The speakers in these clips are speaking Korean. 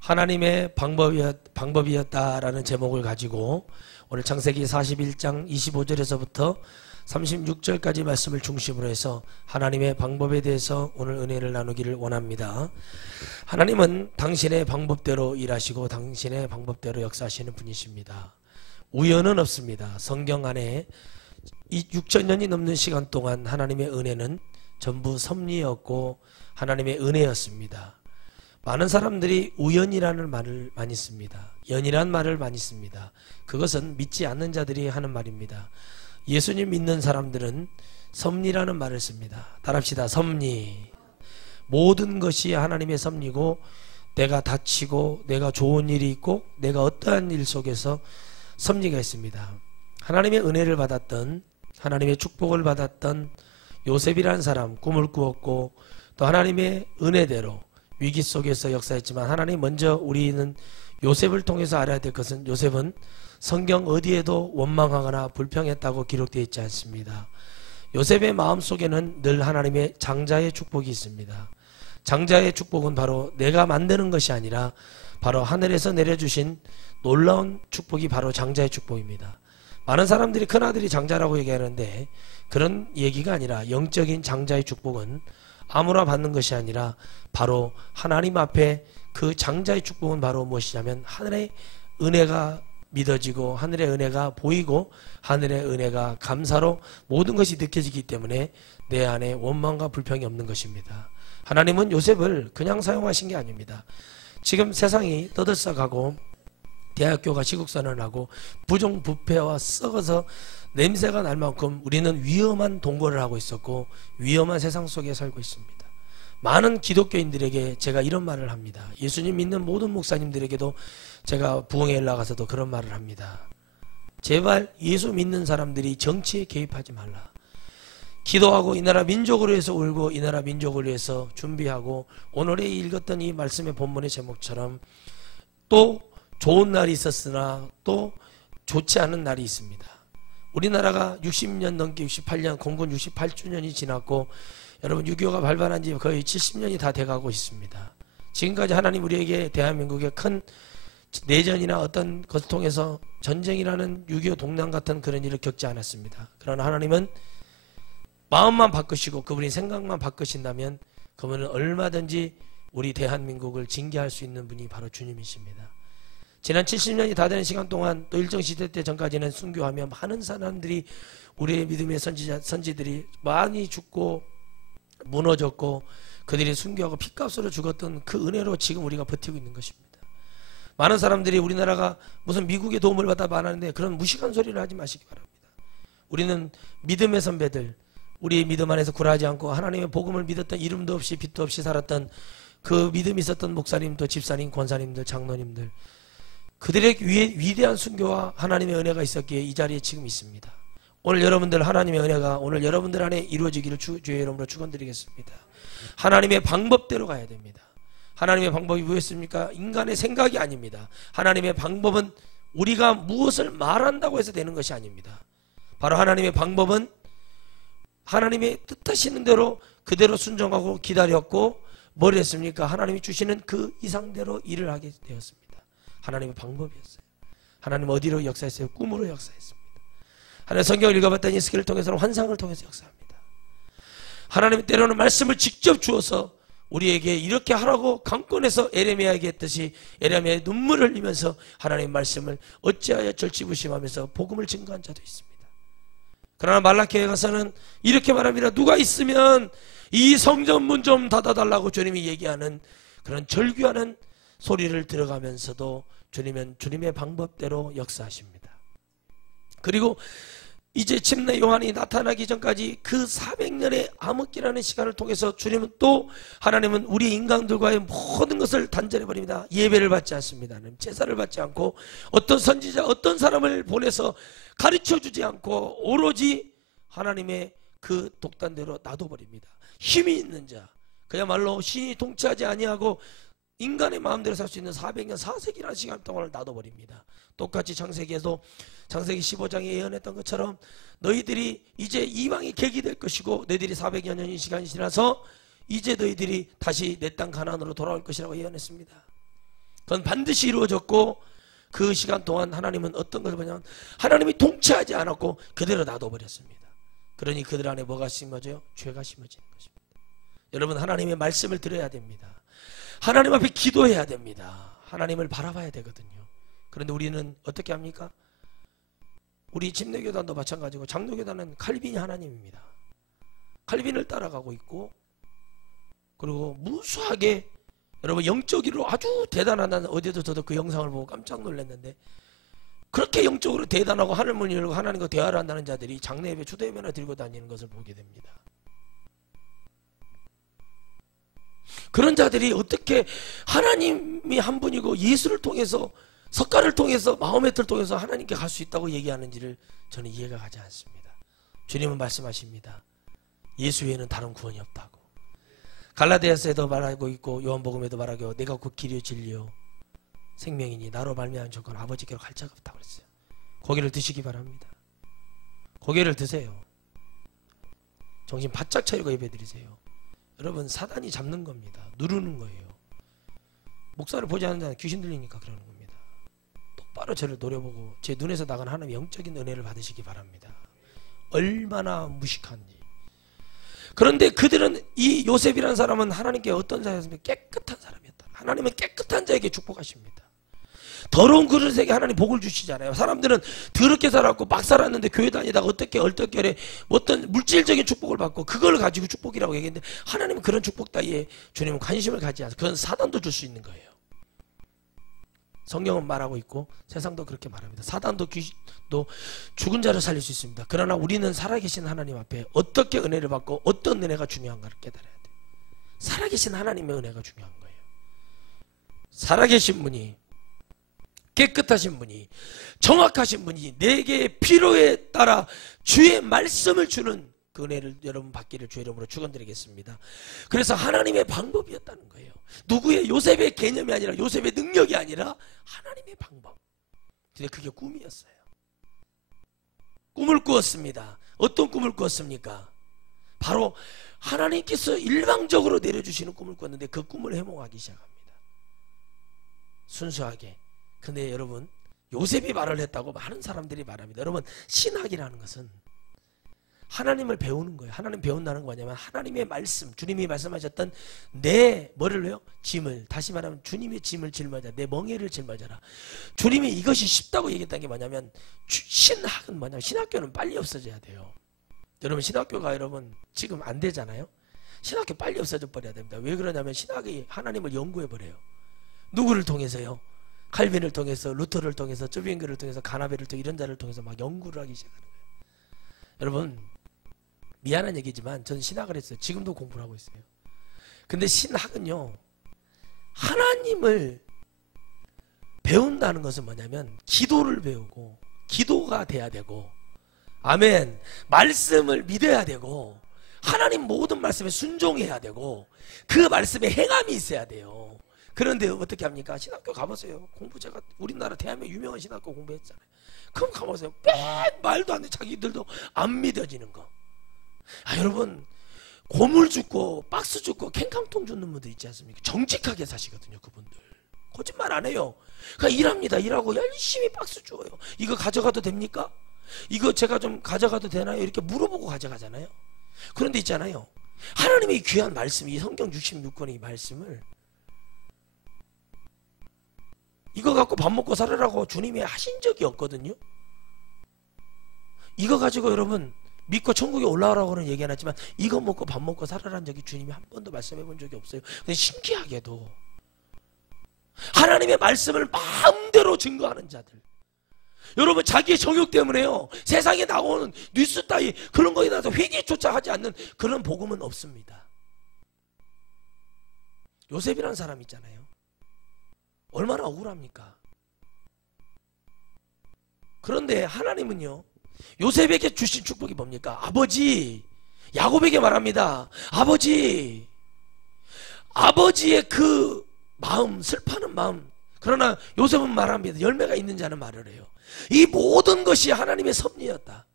하나님의 방법이었다라는 제목을 가지고 오늘 창세기 41장 25절에서부터 36절까지 말씀을 중심으로 해서 하나님의 방법에 대해서 오늘 은혜를 나누기를 원합니다. 하나님은 당신의 방법대로 일하시고 당신의 방법대로 역사하시는 분이십니다. 우연은 없습니다. 성경 안에 이 6,000년이 넘는 시간 동안 하나님의 은혜는 전부 섭리였고 하나님의 은혜였습니다. 많은 사람들이 우연이라는 말을 많이 씁니다. 연이란 말을 많이 씁니다. 그것은 믿지 않는 자들이 하는 말입니다. 예수님 믿는 사람들은 섭리라는 말을 씁니다. 따라합시다. 섭리. 모든 것이 하나님의 섭리고, 내가 다치고 내가 좋은 일이 있고 내가 어떠한 일 속에서 섭리가 있습니다. 하나님의 은혜를 받았던, 하나님의 축복을 받았던 요셉이라는 사람, 꿈을 꾸었고 또 하나님의 은혜대로 위기 속에서 역사했지만, 하나님 먼저 우리는 요셉을 통해서 알아야 될 것은, 요셉은 성경 어디에도 원망하거나 불평했다고 기록되어 있지 않습니다. 요셉의 마음속에는 늘 하나님의 장자의 축복이 있습니다. 장자의 축복은 바로 내가 만드는 것이 아니라 바로 하늘에서 내려주신 놀라운 축복이 바로 장자의 축복입니다. 많은 사람들이 큰아들이 장자라고 얘기하는데 그런 얘기가 아니라, 영적인 장자의 축복은 아무나 받는 것이 아니라 바로 하나님 앞에 그 장자의 축복은 바로 무엇이냐면, 하늘의 은혜가 믿어지고 하늘의 은혜가 보이고 하늘의 은혜가 감사로 모든 것이 느껴지기 때문에 내 안에 원망과 불평이 없는 것입니다. 하나님은 요셉을 그냥 사용하신 게 아닙니다. 지금 세상이 떠들썩하고 대학교가 시국선언하고 부정부패와 썩어서 냄새가 날 만큼 우리는 위험한 동거를 하고 있었고 위험한 세상 속에 살고 있습니다. 많은 기독교인들에게 제가 이런 말을 합니다. 예수님 믿는 모든 목사님들에게도 제가 부흥회에 나가서도 그런 말을 합니다. 제발 예수 믿는 사람들이 정치에 개입하지 말라. 기도하고 이 나라 민족을 위해서 울고 이 나라 민족을 위해서 준비하고, 오늘에 읽었던 이 말씀의 본문의 제목처럼 또 좋은 날이 있었으나 또 좋지 않은 날이 있습니다. 우리나라가 60년 넘게 68년 공군 68주년이 지났고, 여러분 6.25가 발발한 지 거의 70년이 다 돼가고 있습니다. 지금까지 하나님 우리에게 대한민국의 큰 내전이나 어떤 것을 통해서 전쟁이라는 6.25 동란 같은 그런 일을 겪지 않았습니다. 그러나 하나님은 마음만 바꾸시고 그분이 생각만 바꾸신다면 그분은 얼마든지 우리 대한민국을 징계할 수 있는 분이 바로 주님이십니다. 지난 70년이 다 되는 시간 동안, 또 일정시대 때 전까지는 순교하며 많은 사람들이, 우리의 믿음의 선지들이 많이 죽고 무너졌고 그들이 순교하고 핏값으로 죽었던 그 은혜로 지금 우리가 버티고 있는 것입니다. 많은 사람들이 우리나라가 무슨 미국의 도움을 받아 말하는데 그런 무식한 소리를 하지 마시기 바랍니다. 우리는 믿음의 선배들, 우리의 믿음 안에서 굴하지 않고 하나님의 복음을 믿었던, 이름도 없이 빛도 없이 살았던 그 믿음이 있었던 목사님도, 집사님, 권사님들, 장로님들, 그들의 위대한 순교와 하나님의 은혜가 있었기에 이 자리에 지금 있습니다. 오늘 여러분들 하나님의 은혜가 오늘 여러분들 안에 이루어지기를 주의 이름으로 축원드리겠습니다. 하나님의 방법대로 가야 됩니다. 하나님의 방법이 무엇입니까? 인간의 생각이 아닙니다. 하나님의 방법은 우리가 무엇을 말한다고 해서 되는 것이 아닙니다. 바로 하나님의 방법은 하나님의 뜻하시는 대로 그대로 순종하고 기다렸고, 뭘 했습니까? 하나님이 주시는 그 이상대로 일을 하게 되었습니다. 하나님의 방법이었어요. 하나님 어디로 역사했어요? 꿈으로 역사했습니다. 하나님 성경을 읽어봤더니 히스기야를 통해서는 환상을 통해서 역사합니다. 하나님이 때로는 말씀을 직접 주어서 우리에게 이렇게 하라고 강권해서 에레미야에게 했듯이 에레미야의 눈물을 흘리면서 하나님의 말씀을 어찌하여 절치부심하면서 복음을 증거한 자도 있습니다. 그러나 말라기에 가서는 이렇게 말합니다. 누가 있으면 이 성전 문 좀 닫아달라고 주님이 얘기하는 그런 절규하는 소리를 들어가면서도 주님은 주님의 방법대로 역사하십니다. 그리고 이제 침례 요한이 나타나기 전까지 그 400년의 암흑기라는 시간을 통해서 주님은 또, 하나님은 우리 인간들과의 모든 것을 단절해 버립니다. 예배를 받지 않습니다. 제사를 받지 않고 어떤 선지자, 어떤 사람을 보내서 가르쳐 주지 않고 오로지 하나님의 그 독단대로 놔둬버립니다. 힘이 있는 자, 그야말로 신이 통치하지 아니하고 인간의 마음대로 살 수 있는 400년 4세기라는 시간 동안을 놔둬버립니다. 똑같이 창세기에도 창세기 15장에 예언했던 것처럼 너희들이 이제 이방이 객이 될 것이고 너희들이 400여 년의 시간이 지나서 이제 너희들이 다시 내 땅 가나안으로 돌아올 것이라고 예언했습니다. 그건 반드시 이루어졌고, 그 시간 동안 하나님은 어떤 것을 보냐면 하나님이 통치하지 않았고 그대로 놔둬버렸습니다. 그러니 그들 안에 뭐가 심어져요? 죄가 심어지는 것입니다. 여러분, 하나님의 말씀을 들어야 됩니다. 하나님 앞에 기도해야 됩니다. 하나님을 바라봐야 되거든요. 그런데 우리는 어떻게 합니까? 우리 침례교단도 마찬가지고 장로교단은 칼빈이 하나님입니다. 칼빈을 따라가고 있고, 그리고 무수하게 여러분 영적으로 아주 대단한, 어제도 저도 그 영상을 보고 깜짝 놀랐는데, 그렇게 영적으로 대단하고 하늘문을 열고 하나님과 대화를 한다는 자들이 장례예배, 추도예배나 들고 다니는 것을 보게 됩니다. 그런 자들이 어떻게 하나님이 한 분이고 예수를 통해서, 석가를 통해서, 마호메트를 통해서 하나님께 갈 수 있다고 얘기하는지를 저는 이해가 가지 않습니다. 주님은 말씀하십니다. 예수 외에는 다른 구원이 없다고. 갈라디아서에도 말하고 있고 요한복음에도 말하고, 내가 곧 길이요 진리요 생명이니 나로 말미암은 조건 아버지께로 갈 자가 없다고 그랬어요. 고기를 드시기 바랍니다. 고기를 드세요. 정신 바짝 차리고 예배드리세요. 여러분, 사단이 잡는 겁니다. 누르는 거예요. 목사를 보지 않는 자는 귀신 들리니까 그러는 겁니다. 똑바로 저를 노려보고 제 눈에서 나간 하나님의 영적인 은혜를 받으시기 바랍니다. 얼마나 무식한지. 그런데 그들은, 이 요셉이라는 사람은 하나님께 어떤 자였습니까? 깨끗한 사람이었다. 하나님은 깨끗한 자에게 축복하십니다. 더러운 그릇에게 하나님 복을 주시잖아요. 사람들은 더럽게 살았고 막 살았는데 교회 다니다가 어떻게 얼떨결에 어떤 물질적인 축복을 받고 그걸 가지고 축복이라고 얘기했는데, 하나님은 그런 축복 따위에 주님은 관심을 가지지 않아요. 그건 사단도 줄 수 있는 거예요. 성경은 말하고 있고 세상도 그렇게 말합니다. 사단도 귀신도 죽은 자를 살릴 수 있습니다. 그러나 우리는 살아계신 하나님 앞에 어떻게 은혜를 받고 어떤 은혜가 중요한가를 깨달아야 돼요. 살아계신 하나님의 은혜가 중요한 거예요. 살아계신 분이, 깨끗하신 분이, 정확하신 분이 내게 필요에 따라 주의 말씀을 주는 그 은혜를 여러분 받기를 주의 이름으로 축원드리겠습니다. 그래서 하나님의 방법이었다는 거예요. 누구의, 요셉의 개념이 아니라, 요셉의 능력이 아니라 하나님의 방법. 근데 그게 꿈이었어요. 꿈을 꾸었습니다. 어떤 꿈을 꾸었습니까? 바로 하나님께서 일방적으로 내려주시는 꿈을 꿨는데 그 꿈을 해몽하기 시작합니다. 순수하게. 근데 여러분, 요셉이 말을 했다고 많은 사람들이 말합니다. 여러분, 신학이라는 것은 하나님을 배우는 거예요. 하나님 배운다는 거 뭐냐면 하나님의 말씀, 주님이 말씀하셨던 내 뭐를 해요? 짐을, 다시 말하면 주님의 짐을 짊어져라, 내 멍에를 짊어져라. 주님이 이것이 쉽다고 얘기했다는 게 뭐냐면, 신학은 뭐냐면, 신학교는 빨리 없어져야 돼요. 여러분, 신학교가 여러분 지금 안 되잖아요. 신학교 빨리 없어져 버려야 됩니다. 왜 그러냐면 신학이 하나님을 연구해 버려요. 누구를 통해서요? 칼빈을 통해서, 루터를 통해서, 쯔빙그를 통해서, 가나베를 통해서, 이런 자를 통해서 막 연구를 하기 시작하는 거예요. 여러분, 미안한 얘기지만 저는 신학을 했어요. 지금도 공부를 하고 있어요. 근데 신학은요, 하나님을 배운다는 것은 뭐냐면 기도를 배우고, 기도가 돼야 되고, 아멘, 말씀을 믿어야 되고, 하나님 모든 말씀에 순종해야 되고, 그 말씀에 행함이 있어야 돼요. 그런데 어떻게 합니까? 신학교 가보세요. 공부, 제가 우리나라 대한민국 유명한 신학교 공부했잖아요. 그럼 가보세요. 말도 안 돼. 자기들도 안 믿어지는 거. 아, 여러분, 고물 줍고 박스 줍고 캔깡통 주는 분들 있지 않습니까? 정직하게 사시거든요. 그분들 거짓말 안 해요. 그러니까 일합니다. 일하고 열심히 박스 주어요. 이거 가져가도 됩니까? 이거 제가 좀 가져가도 되나요? 이렇게 물어보고 가져가잖아요. 그런데 있잖아요, 하나님의 귀한 말씀, 이 성경 66권의 이 말씀을 이거 갖고 밥 먹고 살으라고 주님이 하신 적이 없거든요. 이거 가지고 여러분 믿고 천국에 올라오라고는 얘기 안 했지만, 이거 먹고 밥 먹고 살아라는 적이 주님이 한 번도 말씀해 본 적이 없어요. 근데 신기하게도 하나님의 말씀을 마음대로 증거하는 자들, 여러분, 자기의 정욕 때문에요, 세상에 나오는 뉴스 따위 그런 거에 대해서 회개조차 하지 않는 그런 복음은 없습니다. 요셉이라는 사람 있잖아요. 얼마나 억울합니까? 그런데 하나님은요, 요셉에게 주신 축복이 뭡니까? 아버지, 야곱에게 말합니다. 아버지의 그 마음, 슬퍼하는 마음. 그러나 요셉은 말합니다. 열매가 있는 자는 말을 해요. 이 모든 것이 하나님의 섭리였다.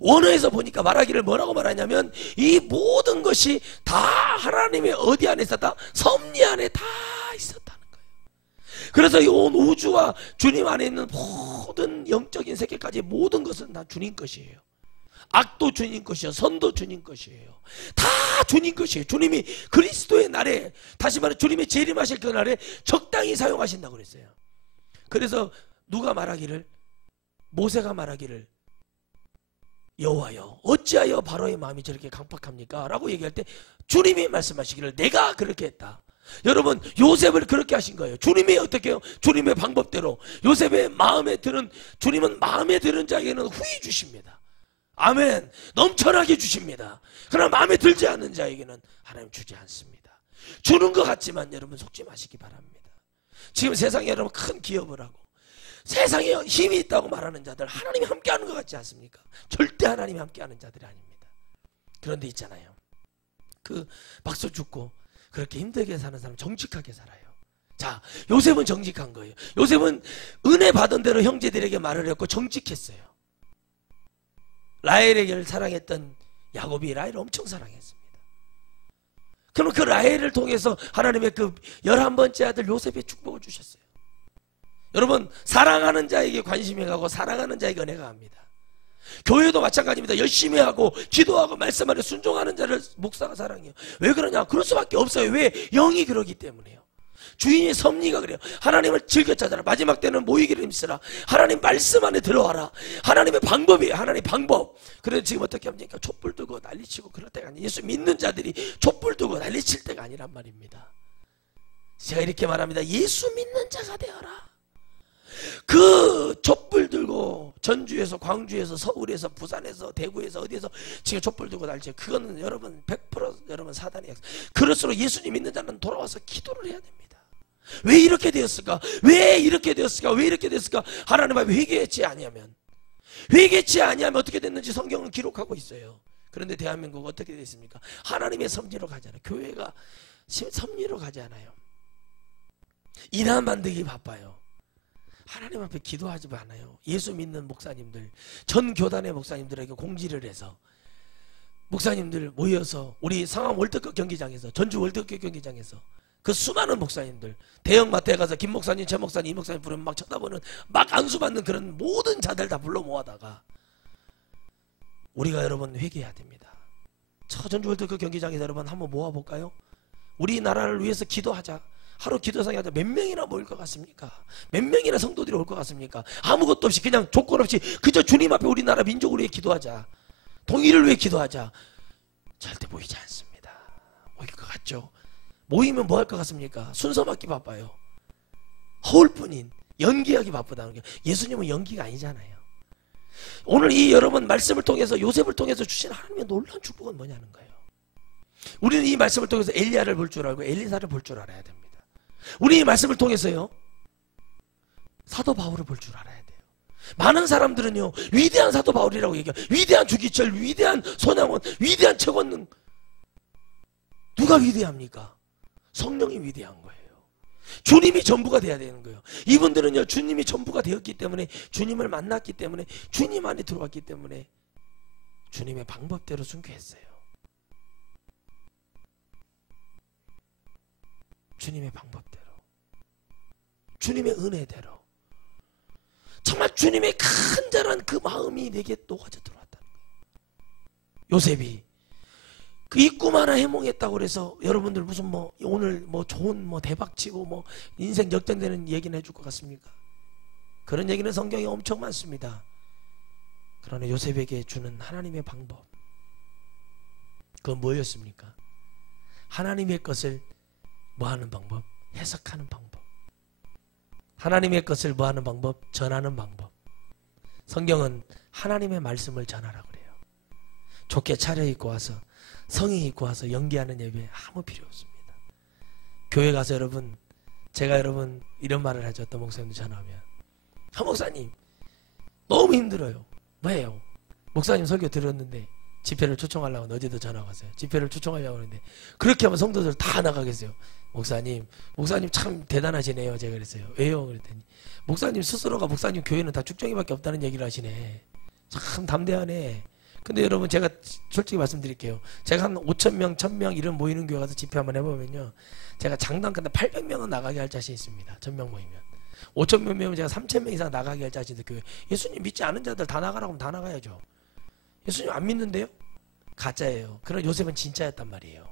원어에서 보니까 말하기를 뭐라고 말하냐면, 이 모든 것이 다 하나님의 어디 안에 있었다? 섭리 안에 다 있었다는 거예요. 그래서 이 온 우주와 주님 안에 있는 모든 영적인 세계까지 모든 것은 다 주님 것이에요. 악도 주님 것이요, 선도 주님 것이에요. 다 주님 것이에요. 주님이 그리스도의 날에, 다시 말해 주님이 재림하실 그 날에 적당히 사용하신다고 그랬어요. 그래서 누가 말하기를, 모세가 말하기를, 여호와여 어찌하여 바로의 마음이 저렇게 강팍합니까? 라고 얘기할 때 주님이 말씀하시기를 내가 그렇게 했다. 여러분, 요셉을 그렇게 하신 거예요. 주님이 어떻게 해요? 주님의 방법대로. 요셉의 마음에 드는, 주님은 마음에 드는 자에게는 후히 주십니다. 아멘. 넘쳐나게 주십니다. 그러나 마음에 들지 않는 자에게는 하나님 주지 않습니다. 주는 것 같지만 여러분 속지 마시기 바랍니다. 지금 세상에 여러분 큰 기업을 하고 세상에 힘이 있다고 말하는 자들, 하나님이 함께하는 것 같지 않습니까? 절대 하나님이 함께하는 자들이 아닙니다. 그런데 있잖아요, 그 박수 죽고 그렇게 힘들게 사는 사람 정직하게 살아요. 자, 요셉은 정직한 거예요. 요셉은 은혜 받은 대로 형제들에게 말을 했고 정직했어요. 라헬에게를 사랑했던 야곱이 라헬을 엄청 사랑했습니다. 그럼 그 라헬을 통해서 하나님의 그 11번째 아들 요셉의 축복을 주셨어요. 여러분, 사랑하는 자에게 관심이 가고 사랑하는 자에게 은혜가 갑니다. 교회도 마찬가지입니다. 열심히 하고 기도하고 말씀 안에 순종하는 자를 목사가 사랑해요. 왜 그러냐? 그럴 수밖에 없어요. 왜? 영이 그러기 때문에요. 주인의 섭리가 그래요. 하나님을 즐겨 찾아라. 마지막 때는 모이기를 힘쓰라. 하나님 말씀 안에 들어와라. 하나님의 방법이에요. 하나님의 방법. 그래서 지금 어떻게 합니까? 촛불 들고 난리치고 그럴 때가 아니에요. 예수 믿는 자들이 촛불 들고 난리칠 때가 아니란 말입니다. 제가 이렇게 말합니다. 예수 믿는 자가 되어라. 그 촛불 들고 전주에서, 광주에서, 서울에서, 부산에서, 대구에서, 어디에서 지금 촛불 들고 날지, 그거는 여러분 100% 여러분 사단의 약속. 그럴수록 예수님 믿는 자는 돌아와서 기도를 해야 됩니다. 왜 이렇게 되었을까? 왜 이렇게 되었을까? 왜 이렇게 됐을까? 하나님 앞에 회개했지 아니하면, 회개했지 아니하면 어떻게 됐는지 성경은 기록하고 있어요. 그런데 대한민국 어떻게 됐습니까? 하나님의 섭리로 가잖아요. 교회가 섭리로 가지 않아요. 인화 만들기 바빠요. 하나님 앞에 기도하지 않아요. 예수 믿는 목사님들, 전 교단의 목사님들에게 공지를 해서 목사님들 모여서 우리 상암 월드컵 경기장에서, 전주 월드컵 경기장에서 그 수많은 목사님들, 대형마트에 가서 김 목사님, 최 목사님, 이 목사님 부르면 막 쳐다보는, 막 안수받는 그런 모든 자들 다 불러 모아다가 우리가 여러분 회개해야 됩니다. 저 전주 월드컵 경기장에서 여러분 한번 모아볼까요? 우리나라를 위해서 기도하자. 하루 기도상에 하자. 몇 명이나 모일 것 같습니까? 몇 명이나 성도들이 올 것 같습니까? 아무것도 없이 그냥 조건 없이 그저 주님 앞에 우리나라 민족을 위해 기도하자. 통일을 위해 기도하자. 절대 모이지 않습니다. 모일 것 같죠? 모이면 뭐 할 것 같습니까? 순서 맡기 바빠요. 허울 뿐인, 연기하기 바쁘다는 게. 예수님은 연기가 아니잖아요. 오늘 이 여러분 말씀을 통해서, 요셉을 통해서 주신 하나님의 놀라운 축복은 뭐냐는 거예요. 우리는 이 말씀을 통해서 엘리야를 볼 줄 알고 엘리사를 볼 줄 알아야 됩니다. 우리 이 말씀을 통해서요, 사도 바울을 볼 줄 알아야 돼요. 많은 사람들은요, 위대한 사도 바울이라고 얘기해요. 위대한 주기철, 위대한 손양원, 위대한 최권능. 누가 위대합니까? 성령이 위대한 거예요. 주님이 전부가 돼야 되는 거예요. 이분들은요, 주님이 전부가 되었기 때문에, 주님을 만났기 때문에, 주님 안에 들어왔기 때문에 주님의 방법대로 순교했어요. 주님의 방법대로, 주님의 은혜대로, 정말 주님의 간절한 그 마음이 내게 녹아져 들어왔다는 거예요. 요셉이 그 입금 하나 해몽했다고 그래서 여러분들 무슨 뭐 오늘 뭐 좋은 뭐 대박치고 뭐 인생 역전되는 얘기는 해줄 것 같습니까? 그런 얘기는 성경에 엄청 많습니다. 그러나 요셉에게 주는 하나님의 방법, 그건 뭐였습니까? 하나님의 것을 뭐하는 방법? 해석하는 방법. 하나님의 것을 뭐하는 방법? 전하는 방법. 성경은 하나님의 말씀을 전하라고 그래요. 좋게 차려입고 와서, 성의 입고 와서 연기하는 예배 아무 필요 없습니다. 교회 가서 여러분, 제가 여러분 이런 말을 하죠. 어떤 목사님도 전화하면, 목사님 너무 힘들어요. 뭐예요? 목사님 설교 들었는데 집회를 초청하려고 어제도 전화가 왔어요. 집회를 초청하려고 하는데 그렇게 하면 성도들 다 나가겠어요. 목사님 참 대단하시네요. 제가 그랬어요. 왜요? 그랬더니 목사님 스스로가, 목사님 교회는 다 축정이밖에 없다는 얘기를 하시네. 참 담대하네. 근데 여러분 제가 솔직히 말씀드릴게요. 제가 한 5,000명, 1,000명 이런 모이는 교회 가서 집회 한번 해보면요, 제가 장담 근데 800명은 나가게 할 자신 있습니다. 1,000명 모이면. 5,000명 모이면 제가 3,000명 이상 나가게 할 자신 있는데, 교회 예수님 믿지 않은 자들 다 나가라고 하면 다 나가야죠. 예수님 안 믿는데요? 가짜예요. 그러나 요셉은 진짜였단 말이에요.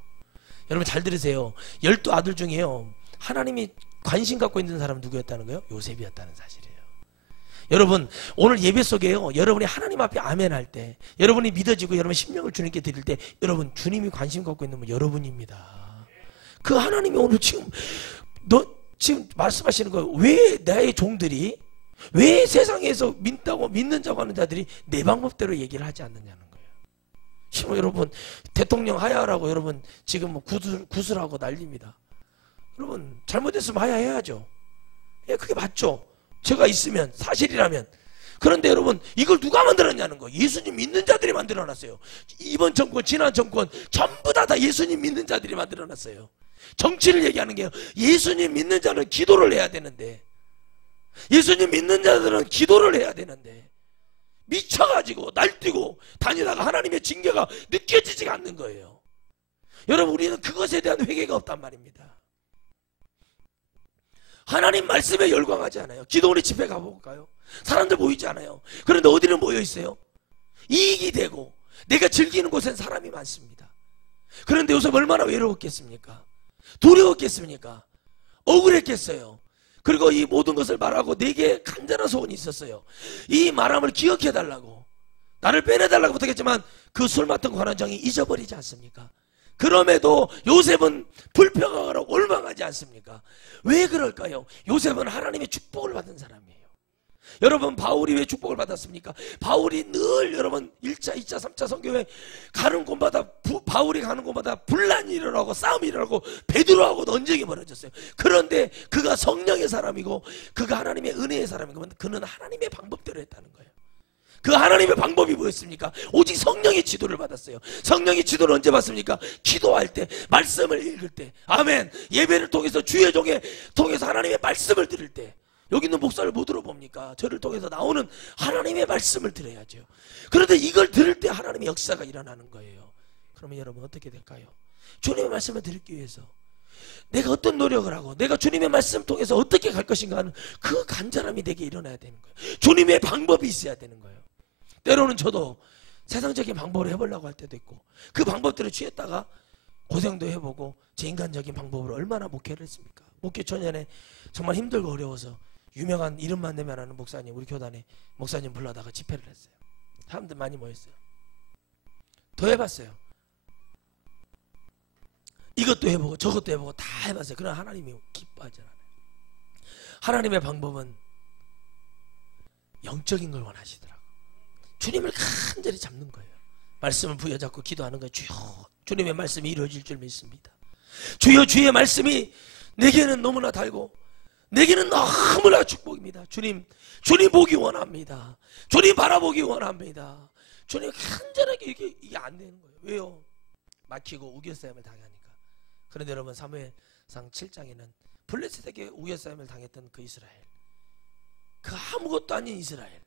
여러분 잘 들으세요. 12아들 중에요, 하나님이 관심 갖고 있는 사람은 누구였다는 거예요? 요셉이었다는 사실이에요. 여러분 오늘 예배 속에요, 여러분이 하나님 앞에 아멘 할 때, 여러분이 믿어지고 여러분 심령을 주님께 드릴 때, 여러분 주님이 관심 갖고 있는 분 여러분입니다. 그 하나님이 오늘 지금 말씀하시는 거예요. 왜 나의 종들이, 왜 세상에서 믿는 자고 하는 자들이 내 방법대로 얘기를 하지 않느냐는 거예요. 지금 여러분 대통령 하야라고 여러분 지금 뭐 구슬하고 난립니다. 여러분 잘못했으면 하야해야죠. 예, 그게 맞죠. 제가 있으면, 사실이라면. 그런데 여러분 이걸 누가 만들었냐는 거예요. 예수님 믿는 자들이 만들어놨어요. 이번 정권, 지난 정권 전부 다 예수님 믿는 자들이 만들어놨어요. 정치를 얘기하는 게요, 예수님 믿는 자는 기도를 해야 되는데, 예수님 믿는 자들은 기도를 해야 되는데 미쳐가지고 날뛰고 다니다가 하나님의 징계가 느껴지지가 않는 거예요. 여러분 우리는 그것에 대한 회개가 없단 말입니다. 하나님 말씀에 열광하지 않아요. 기도원의 집회 가볼까요? 사람들 모이지 않아요. 그런데 어디는 모여 있어요? 이익이 되고 내가 즐기는 곳엔 사람이 많습니다. 그런데 요셉 얼마나 외로웠겠습니까? 두려웠겠습니까? 억울했겠어요. 그리고 이 모든 것을 말하고 내게 간절한 소원이 있었어요. 이 말함을 기억해달라고, 나를 빼내달라고 부탁했지만 그 술 맡은 관원장이 잊어버리지 않습니까? 그럼에도 요셉은 불평하고 올망하지 않습니까? 왜 그럴까요? 요셉은 하나님의 축복을 받은 사람이에요. 여러분 바울이 왜 축복을 받았습니까? 바울이 늘 여러분 1차, 2차, 3차 선교회 가는 곳마다 바울이 가는 곳마다 분란이 일어나고 싸움이 일어나고 베드로하고 논쟁이 벌어졌어요. 그런데 그가 성령의 사람이고 그가 하나님의 은혜의 사람이고 그는 하나님의 방법대로 했다는 거예요. 그 하나님의 방법이 뭐였습니까? 오직 성령의 지도를 받았어요. 성령의 지도를 언제 받습니까? 기도할 때, 말씀을 읽을 때, 아멘. 예배를 통해서 주의 종에 통해서 하나님의 말씀을 들을 때. 여기 있는 목사를 못 들어봅니까? 저를 통해서 나오는 하나님의 말씀을 들어야죠. 그런데 이걸 들을 때 하나님의 역사가 일어나는 거예요. 그러면 여러분 어떻게 될까요? 주님의 말씀을 들기 위해서 내가 어떤 노력을 하고 내가 주님의 말씀 통해서 어떻게 갈 것인가 하는 그 간절함이 내게 일어나야 되는 거예요. 주님의 방법이 있어야 되는 거예요. 때로는 저도 세상적인 방법을 해보려고 할 때도 있고 그 방법대로 취했다가 고생도 해보고 제 인간적인 방법으로 얼마나 목회를 했습니까? 목회 초년에 정말 힘들고 어려워서 유명한 이름만 내면 하는 목사님, 우리 교단에 목사님 불러다가 집회를 했어요. 사람들 많이 모였어요. 더 해봤어요. 이것도 해보고 저것도 해보고 다 해봤어요. 그러나 하나님이 기뻐하지 않아요. 하나님의 방법은 영적인 걸 원하시더라고요. 주님을 간절히 잡는 거예요. 말씀을 부여잡고 기도하는 거예요. 주여, 주님의 말씀이 이루어질 줄 믿습니다. 주여, 주의 말씀이 내게는 너무나 달고 내게는 너무나 축복입니다. 주님, 주님 보기 원합니다. 주님 바라보기 원합니다. 주님 간절하게 이게 안 되는 거예요. 왜요? 막히고 우겨싸임을 당하니까. 그런데 여러분 사무엘상 7장에는 블레셋에게 우겨싸임을 당했던 그 이스라엘, 그 아무것도 아닌 이스라엘,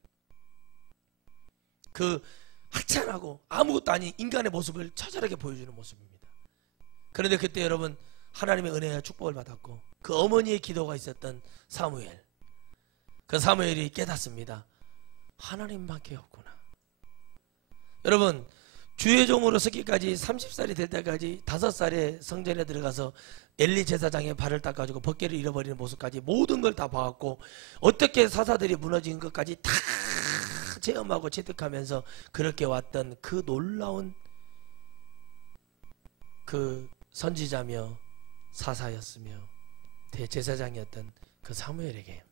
그 하찮하고 아무것도 아닌 인간의 모습을 처절하게 보여주는 모습입니다. 그런데 그때 여러분 하나님의 은혜와 축복을 받았고 그 어머니의 기도가 있었던 사무엘, 그 사무엘이 깨닫습니다. 하나님밖에 없구나. 여러분 주의 종으로 서기까지 30살이 될 때까지 5살에 성전에 들어가서 엘리 제사장의 발을 닦아주고 벗개를 잃어버리는 모습까지 모든 걸 다 봐왔고 어떻게 사사들이 무너진 것까지 다 체험하고 체득하면서 그렇게 왔던 그 놀라운 그 선지자며 사사였으며 대제사장이었던 그 사무엘에게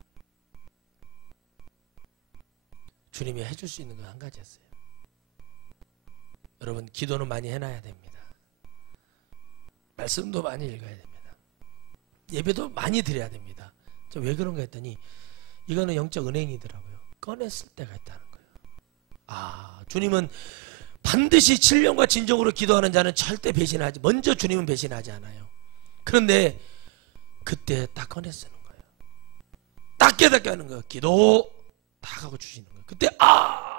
주님이 해줄 수 있는 건 한 가지였어요. 여러분 기도는 많이 해놔야 됩니다. 말씀도 많이 읽어야 됩니다. 예배도 많이 드려야 됩니다. 저 왜 그런가 했더니 이거는 영적 은행이더라고요. 꺼냈을 때가 있다는 거예요. 아, 주님은 반드시 신령과 진정으로 기도하는 자는 절대 배신하지, 먼저 주님은 배신하지 않아요. 그런데 그때 딱 꺼내 쓰는 거예요. 딱 깨닫게 하는 거예요. 기도 딱 하고 주시는 거예요. 그때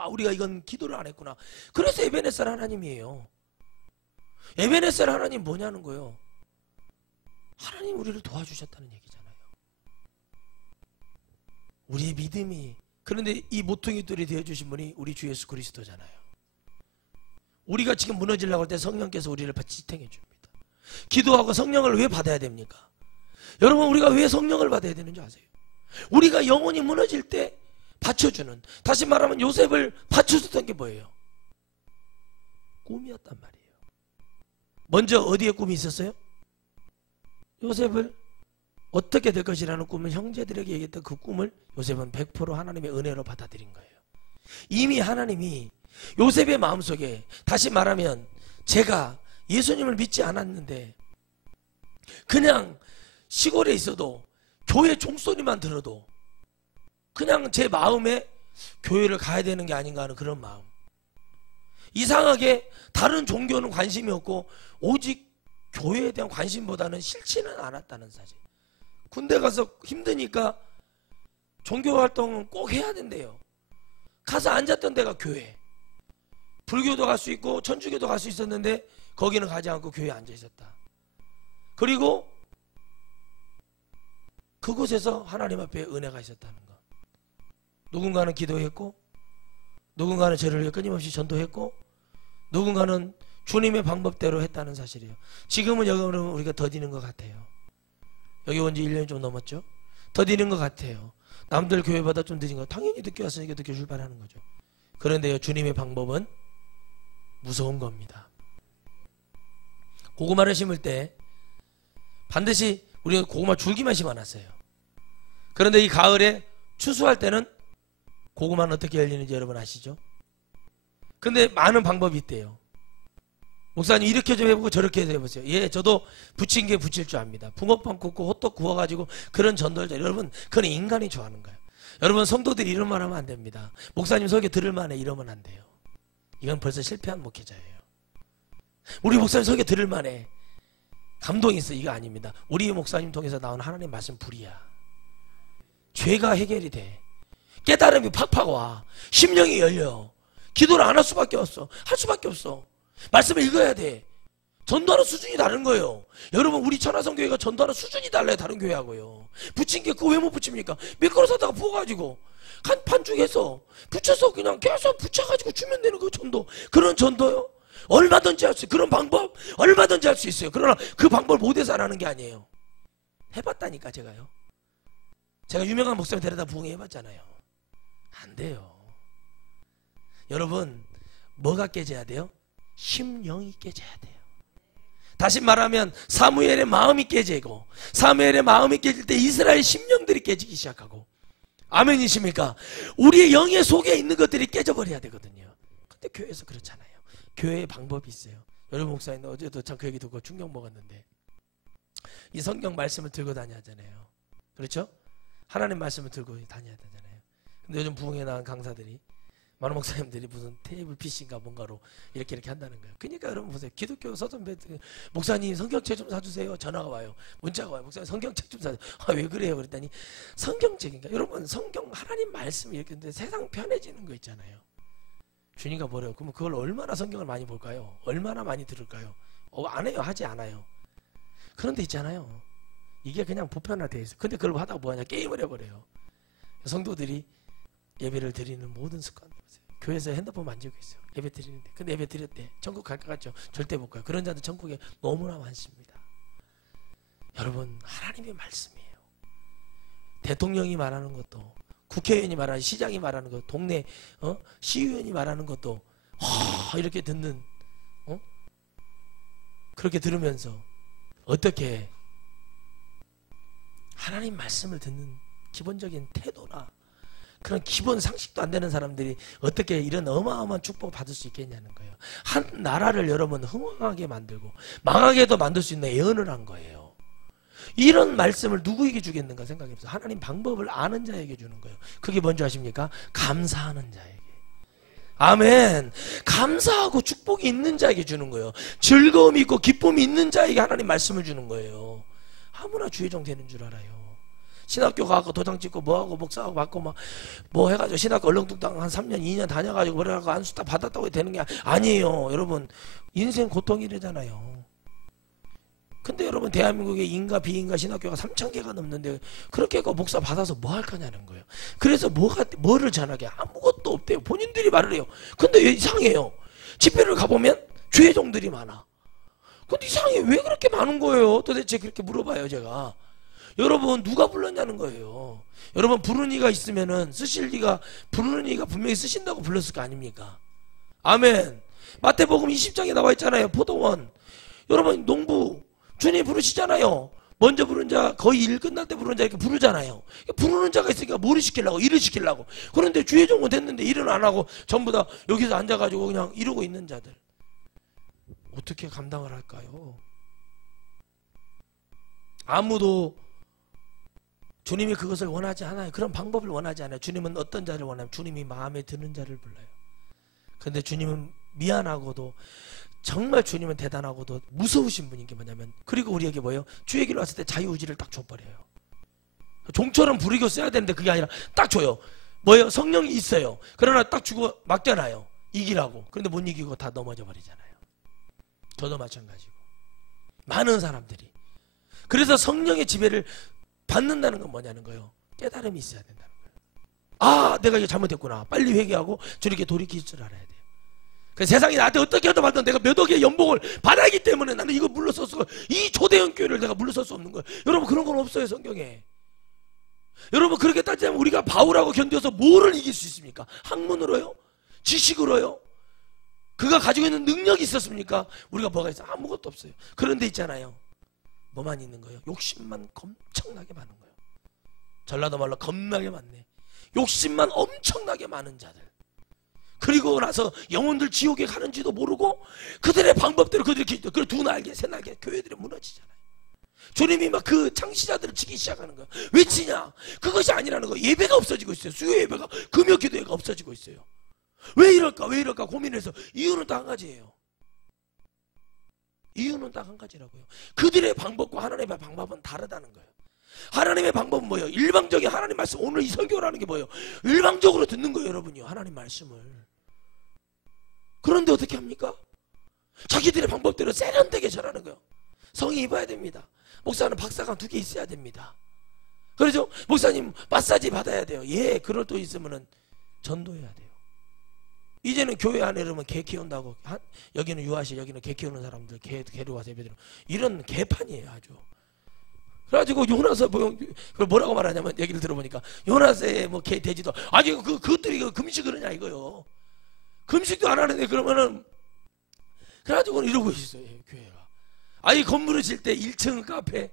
우리가 이건 기도를 안 했구나. 그래서 에베네셀 하나님이에요. 에베네셀 하나님 뭐냐는 거예요. 하나님 우리를 도와주셨다는 얘기잖아요. 우리의 믿음이, 그런데 이 모퉁이돌이 되어주신 분이 우리 주 예수 그리스도잖아요. 우리가 지금 무너지려고 할 때 성령께서 우리를 지탱해 줍니다. 기도하고 성령을 왜 받아야 됩니까? 여러분, 우리가 왜 성령을 받아야 되는지 아세요? 우리가 영혼이 무너질 때 받쳐주는, 다시 말하면 요셉을 받쳐줬던 게 뭐예요? 꿈이었단 말이에요. 먼저 어디에 꿈이 있었어요? 요셉을 어떻게 될 것이라는 꿈을 형제들에게 얘기했던 그 꿈을 요셉은 100% 하나님의 은혜로 받아들인 거예요. 이미 하나님이 요셉의 마음속에, 다시 말하면 제가 예수님을 믿지 않았는데 그냥 시골에 있어도 교회 종소리만 들어도 그냥 제 마음에 교회를 가야 되는 게 아닌가 하는 그런 마음. 이상하게 다른 종교는 관심이 없고 오직 교회에 대한 관심보다는 싫지는 않았다는 사실. 군대 가서 힘드니까 종교활동은 꼭 해야 된대요. 가서 앉았던 데가 교회. 불교도 갈 수 있고 천주교도 갈 수 있었는데 거기는 가지 않고 교회에 앉아 있었다. 그리고 그곳에서 하나님 앞에 은혜가 있었다는 것. 누군가는 기도했고, 누군가는 저를 끊임없이 전도했고, 누군가는 주님의 방법대로 했다는 사실이에요. 지금은 여러분 우리가 더디는 것 같아요. 여기 온 지 1년이 좀 넘었죠? 더디는 것 같아요. 남들 교회보다 좀 늦은 거, 당연히 늦게 왔으니까 늦게 출발하는 거죠. 그런데요, 주님의 방법은 무서운 겁니다. 고구마를 심을 때 반드시 우리가 고구마 줄기만 심어놨어요. 그런데 이 가을에 추수할 때는 고구마는 어떻게 열리는지 여러분 아시죠? 근데 많은 방법이 있대요. 목사님 이렇게 좀 해보고 저렇게 해보세요. 예, 저도 부친 게 부칠 줄 압니다. 붕어빵 굽고 호떡 구워가지고 그런 전도자, 여러분 그건 인간이 좋아하는 거예요. 여러분 성도들이 이런 말 하면 안 됩니다. 목사님 소개 들을 만해 이러면 안 돼요. 이건 벌써 실패한 목회자예요. 우리 목사님 소개 들을 만해 감동이 있어, 이거 아닙니다. 우리 목사님 통해서 나온 하나님 말씀 불이야. 죄가 해결이 돼. 깨달음이 팍팍 와. 심령이 열려. 기도를 안 할 수밖에 없어. 할 수밖에 없어. 말씀을 읽어야 돼. 전도하는 수준이 다른 거예요. 여러분 우리 천하성교회가 전도하는 수준이 달라요. 다른 교회하고요. 붙인 게 그거 왜 못 붙입니까? 밀가루 사다가 부어가지고 한 반죽해서 붙여서 그냥 계속 붙여가지고 주면 되는 그 전도. 그런 전도요? 얼마든지 할 수 있어요. 그런 방법 얼마든지 할 수 있어요. 그러나 그 방법을 못해서 안 하는 게 아니에요. 해봤다니까 제가요. 제가 유명한 목사님 데려다 부흥해봤잖아요. 안 돼요. 여러분 뭐가 깨져야 돼요? 심령이 깨져야 돼요. 다시 말하면 사무엘의 마음이 깨지고, 사무엘의 마음이 깨질 때 이스라엘 심령들이 깨지기 시작하고, 아멘이십니까? 우리의 영의 속에 있는 것들이 깨져버려야 되거든요. 근데 교회에서 그렇잖아요. 교회의 방법이 있어요. 여러분 목사님 어제도 참 그 얘기 듣고 충격 먹었는데, 이 성경 말씀을 들고 다녀야 하잖아요. 그렇죠? 하나님 말씀을 들고 다녀야 되잖아요. 근데 요즘 부흥에 나온 강사들이, 많은 목사님들이 무슨 테이블 PC인가 뭔가로 이렇게 한다는 거예요. 그러니까 여러분 보세요. 기독교 서점배 목사님 성경책 좀 사주세요. 전화가 와요. 문자가 와요. 목사님 성경책 좀 사주세요. 아, 왜 그래요? 그랬더니 성경책인가? 여러분 성경 하나님 말씀 이렇게 했는데 세상 편해지는 거 있잖아요. 주님과 뭐래요? 그럼 그걸 얼마나 성경을 많이 볼까요? 얼마나 많이 들을까요? 안 해요. 하지 않아요. 그런데 있잖아요. 이게 그냥 보편화되어 있어요. 근데 그걸 하다가 뭐하냐? 게임을 해버려요. 성도들이 예배를 드리는 모든 습관들 보세요. 교회에서 핸드폰 만지고 있어요. 예배 드리는데. 근데 예배 드렸대. 천국 갈 것 같죠? 절대 못 가요. 그런 자들 천국에 너무나 많습니다. 여러분 하나님의 말씀이에요. 대통령이 말하는 것도, 국회의원이 말하는, 시장이 말하는 것, 동네 시의원이 말하는 것도 이렇게 듣는, 그렇게 들으면서 어떻게 하나님 말씀을 듣는 기본적인 태도나 그런 기본 상식도 안 되는 사람들이 어떻게 이런 어마어마한 축복을 받을 수 있겠냐는 거예요. 한 나라를 여러분 흥왕하게 만들고 망하게도 만들 수 있는 예언을 한 거예요. 이런 말씀을 누구에게 주겠는가 생각해보세요. 하나님 방법을 아는 자에게 주는 거예요. 그게 뭔지 아십니까? 감사하는 자에게. 아멘. 감사하고 축복이 있는 자에게 주는 거예요. 즐거움이 있고 기쁨이 있는 자에게 하나님 말씀을 주는 거예요. 아무나 주의종 되는 줄 알아요. 신학교 가고 도장 찍고 뭐하고 목사하고 받고 뭐 해가지고 신학교 얼렁뚱땅 한 3년 2년 다녀가지고 그래가지고 안수 딱 받았다고 되는 게 아니에요. 여러분 인생 고통이래잖아요. 근데 여러분 대한민국의 인가 비인가 신학교가 3,000개가 넘는데 그렇게 목사 받아서 뭐 할 거냐는 거예요. 그래서 뭐를 전하게 아무것도 없대요. 본인들이 말을 해요. 근데 이상해요. 집회를 가보면 죄종들이 많아. 근데 이상해. 왜 그렇게 많은 거예요? 도대체 그렇게 물어봐요 제가. 여러분 누가 불렀냐는 거예요. 여러분 부르는 이가 있으면은 부르는 이가 분명히 쓰신다고 불렀을 거 아닙니까? 아멘. 마태복음 20장에 나와 있잖아요. 포도원. 여러분 농부 주님 부르시잖아요. 먼저 부른 자, 거의 일 끝날 때 부른 자 이렇게 부르잖아요. 부르는 자가 있으니까 뭐를 시키려고? 일을 시키려고. 그런데 주의 종은 됐는데 일은 안 하고 전부 다 여기서 앉아가지고 그냥 이러고 있는 자들. 어떻게 감당을 할까요? 아무도 주님이 그것을 원하지 않아요. 그런 방법을 원하지 않아요. 주님은 어떤 자를 원하면 주님이 마음에 드는 자를 불러요. 그런데 주님은 미안하고도 정말 주님은 대단하고도 무서우신 분인 게 뭐냐면 그리고 우리에게 뭐예요? 주의 길로 왔을 때 자유의지를 딱 줘버려요. 종처럼 부르고 써야 되는데 그게 아니라 딱 줘요. 뭐예요? 성령이 있어요. 그러나 딱 주고 맡겨놔요. 이기라고. 그런데 못 이기고 다 넘어져 버리잖아요. 저도 마찬가지고 많은 사람들이. 그래서 성령의 지배를 받는다는 건 뭐냐는 거예요. 깨달음이 있어야 된다는 거예요. 아 내가 이거 잘못했구나. 빨리 회개하고 저렇게 돌이킬 줄 알아야 돼요. 세상이 나한테 어떻게 하든 말든 내가 몇 억의 연봉을 받아야 하기 때문에 나는 이거 물러설 수가, 이 초대형 교회를 내가 물러설 수 없는 거예요. 여러분 그런 건 없어요 성경에. 여러분 그렇게 따지자면 우리가 바울하고 견뎌서 뭐를 이길 수 있습니까? 학문으로요? 지식으로요? 그가 가지고 있는 능력이 있었습니까? 우리가 뭐가 있어요? 아무것도 없어요. 그런데 있잖아요. 뭐만 있는 거예요? 욕심만 엄청나게 많은 거예요. 전라도 말로 겁나게 많네. 욕심만 엄청나게 많은 자들. 그리고 나서 영혼들 지옥에 가는지도 모르고 그들의 방법대로 그들이 그리고 두 날개 세 날개 교회들이 무너지잖아요. 주님이 막 그 창시자들을 치기 시작하는 거예요. 왜 치냐? 그것이 아니라는 거예요. 예배가 없어지고 있어요. 수요 예배가, 금요 기도회가 없어지고 있어요. 왜 이럴까 고민해서 이유는 딱 한 가지예요. 이유는 딱 한 가지라고요. 그들의 방법과 하나님의 방법은 다르다는 거예요. 하나님의 방법은 뭐예요? 일방적인 하나님 말씀. 오늘 이 설교라는 게 뭐예요? 일방적으로 듣는 거예요 여러분요. 하나님 말씀을. 그런데 어떻게 합니까? 자기들의 방법대로 세련되게 전하는 거예요. 성의 입어야 됩니다. 목사는 박사관 2개 있어야 됩니다. 그렇죠? 목사님 마사지 받아야 돼요. 예, 그럴 또 있으면은 전도해야 돼요. 이제는 교회 안에 이러면 개 키운다고 여기는 유아시 여기는 개 키우는 사람들 개로 와서 예배드리는 이런 개판이에요 아주. 그래가지고 요나서 뭐라고 말하냐면 얘기를 들어보니까 요나서의 뭐 개 돼지도 아니 그것들이 금식을 하냐 이거요. 금식도 안 하는데 그러면은 그래가지고 이러고 있어요 교회가. 아니 건물을 질 때 1층 카페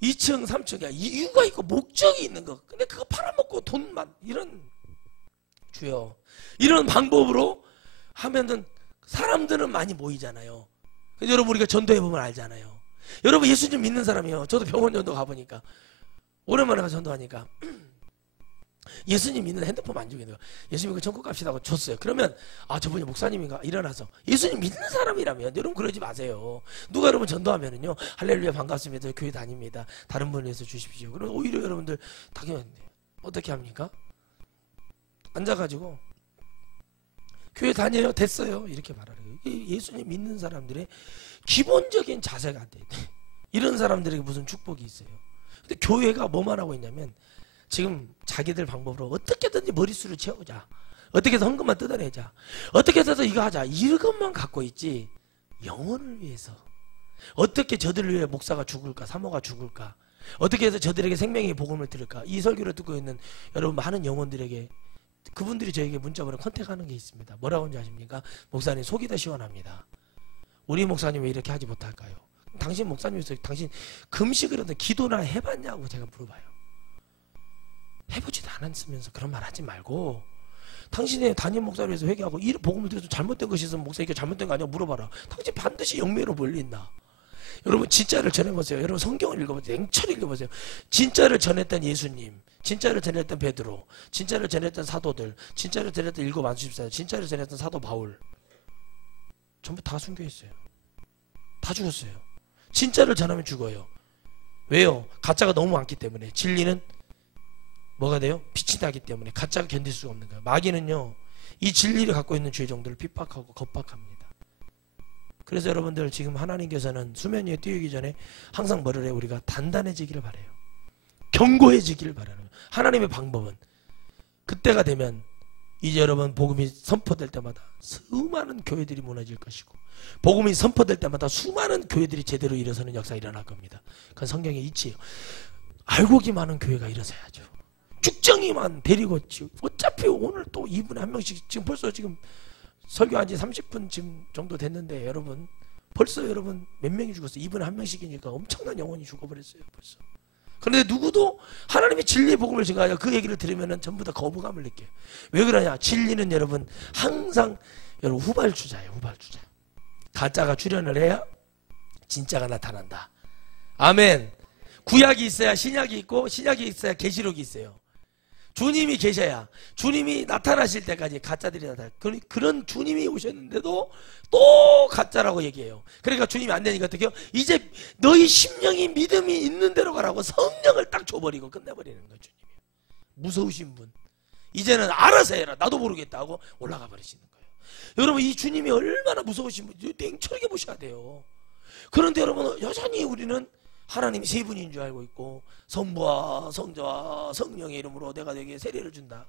2층 3층이야. 이유가 있고 목적이 있는 거. 근데 그거 팔아먹고 돈만 이런 주요 이런 방법으로 하면은 사람들은 많이 모이잖아요. 근데 여러분 우리가 전도해보면 알잖아요. 여러분 예수님 믿는 사람이요. 저도 병원 전도 가보니까 오랜만에 가서 전도하니까 예수님 믿는 핸드폰 만지고 있는 거. 예수님 그 천국 갑시다 하고 줬어요. 그러면 아 저분이 목사님인가 일어나서 예수님 믿는 사람이라면 여러분 그러지 마세요. 누가 여러분 전도하면은요 할렐루야 반갑습니다. 교회 다닙니다. 다른 분을 위해서 주십시오. 그럼 오히려 여러분들 당연히 어떻게 합니까? 앉아가지고 교회 다녀요? 됐어요. 이렇게 말하는 거예요. 예수님 믿는 사람들의 기본적인 자세가 안 돼. 이런 사람들에게 무슨 축복이 있어요. 근데 교회가 뭐만 하고 있냐면 지금 자기들 방법으로 어떻게든지 머릿수를 채우자. 어떻게 해서 헌금만 뜯어내자. 어떻게 해서 이거 하자. 이것만 갖고 있지. 영혼을 위해서. 어떻게 저들을 위해 목사가 죽을까? 사모가 죽을까? 어떻게 해서 저들에게 생명의 복음을 들을까? 이 설교를 듣고 있는 여러분 많은 영혼들에게 그분들이 저에게 문자번호 컨택하는 게 있습니다. 뭐라고 하는지 아십니까? 목사님 속이 다 시원합니다. 우리 목사님 왜 이렇게 하지 못할까요? 당신 목사님에서 당신 금식을 하든 기도나 해봤냐고 제가 물어봐요. 해보지도 않았으면서 그런 말 하지 말고 당신의 담임 목사님에서 회개하고 이 복음을 들어서 잘못된 것이 있으면 목사에게 잘못된 거 아니냐고 물어봐라. 당신 반드시 영매로 몰린다. 여러분 진짜를 전해보세요. 여러분 성경을 읽어보세요. 냉철히 읽어보세요. 진짜를 전했던 예수님, 진짜를 전했던 베드로, 진짜를 전했던 사도들, 진짜를 전했던 일곱 안수집사, 진짜를 전했던 사도 바울 전부 다 순교했어요. 다 죽었어요. 진짜를 전하면 죽어요. 왜요? 가짜가 너무 많기 때문에. 진리는 뭐가 돼요? 빛이 나기 때문에 가짜가 견딜 수가 없는 거예요. 마귀는요, 이 진리를 갖고 있는 주의 종들을 핍박하고 겁박합니다. 그래서 여러분들 지금 하나님께서는 수면 위에 띄우기 전에 항상 뭐를 해요? 우리가 단단해지기를 바라요. 견고해지기를 바라는 거예요. 하나님의 방법은 그때가 되면 이제 여러분 복음이 선포될 때마다 수많은 교회들이 무너질 것이고, 복음이 선포될 때마다 수많은 교회들이 제대로 일어서는 역사가 일어날 겁니다. 그건 성경에 있지요. 알곡이 많은 교회가 일어서야죠. 쭉정이만 데리고, 어차피 오늘 또 2분에 한 명씩, 지금 벌써 지금 설교한 지 30분 지금 정도 됐는데 여러분 벌써 여러분 몇 명이 죽었어요. 2분에 한 명씩이니까 엄청난 영혼이 죽어버렸어요 벌써. 그런데 누구도 하나님의 진리의 복음을 증거하여 그 얘기를 들으면 전부 다 거부감을 느껴요. 왜 그러냐? 진리는 여러분 항상 여러분 후발주자예요. 후발주자. 가짜가 출현을 해야 진짜가 나타난다. 아멘. 구약이 있어야 신약이 있고, 신약이 있어야 계시록이 있어요. 주님이 계셔야, 주님이 나타나실 때까지 가짜들이 나타나요. 그런 주님이 오셨는데도 또 가짜라고 얘기해요. 그러니까 주님이 안 되니까 어떻게 해요? 이제 너희 심령이 믿음이 있는 대로 가라고 성령을 딱 줘버리고 끝내버리는 거예요. 주님이. 무서우신 분. 이제는 알아서 해라. 나도 모르겠다 하고 올라가 버리시는 거예요. 여러분, 이 주님이 얼마나 무서우신 분인지 냉철하게 보셔야 돼요. 그런데 여러분, 여전히 우리는 하나님이 세 분인 줄 알고 있고, 성부와 성자와 성령의 이름으로 내가 너에게 세례를 준다.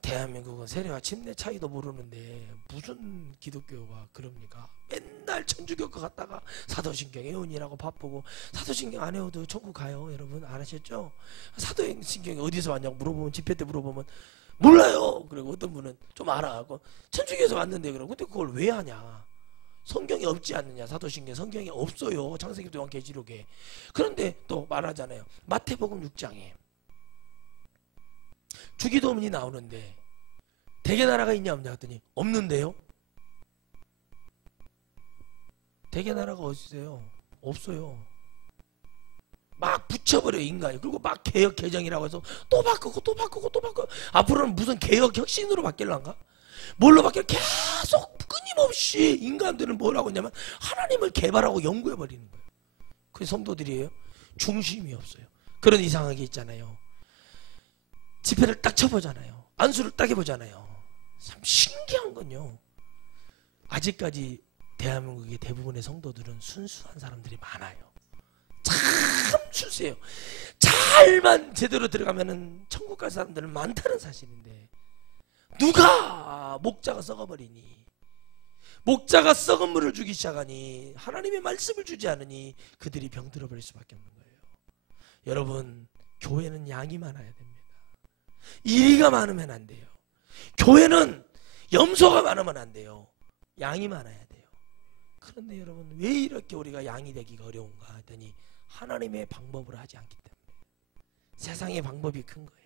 대한민국은 세례와 침례 차이도 모르는데 무슨 기독교가 그럽니까? 맨날 천주교과 갔다가 사도신경 애운이라고 바쁘고, 사도신경 안 외워도 천국 가요. 여러분 아시죠? 사도신경이 어디서 왔냐고 물어보면, 집회 때 물어보면 몰라요. 그리고 어떤 분은 좀 알아하고 천주교에서 왔는데, 그러고 근데 그걸 왜 하냐? 성경이 없지 않느냐? 사도신경 성경이 없어요. 창세기, 요한, 계시록에. 그런데 또 말하잖아요. 마태복음 6장에 주기도문이 나오는데 대개나라가 있냐 없냐 했더니 없는데요. 대개나라가 어디 있어요? 없어요. 막 붙여버려요, 인간이. 그리고 막 개혁 개정이라고 해서 또 바꾸고 또 바꾸고 또 바꾸고. 앞으로는 무슨 개혁 혁신으로 바뀔란가? 뭘로 바뀌어? 계속 끊임없이 인간들은 뭘 하고 있냐면 하나님을 개발하고 연구해버리는 거예요. 그 성도들이에요. 중심이 없어요. 그런 이상한 게 있잖아요. 지폐를 딱 쳐보잖아요. 안수를 딱 해보잖아요. 참 신기한 건요, 아직까지 대한민국의 대부분의 성도들은 순수한 사람들이 많아요. 참 순수해요. 잘만 제대로 들어가면은 천국 갈 사람들은 많다는 사실인데, 누가 목자가 썩어버리니, 목자가 썩은 물을 주기 시작하니, 하나님의 말씀을 주지 않으니 그들이 병들어 버릴 수밖에 없는 거예요. 여러분, 교회는 양이 많아야 됩니다. 이리가 많으면 안 돼요. 교회는 염소가 많으면 안 돼요. 양이 많아야 돼요. 그런데 여러분, 왜 이렇게 우리가 양이 되기가 어려운가 하더니 하나님의 방법으로 하지 않기 때문에. 세상의 방법이 큰 거예요.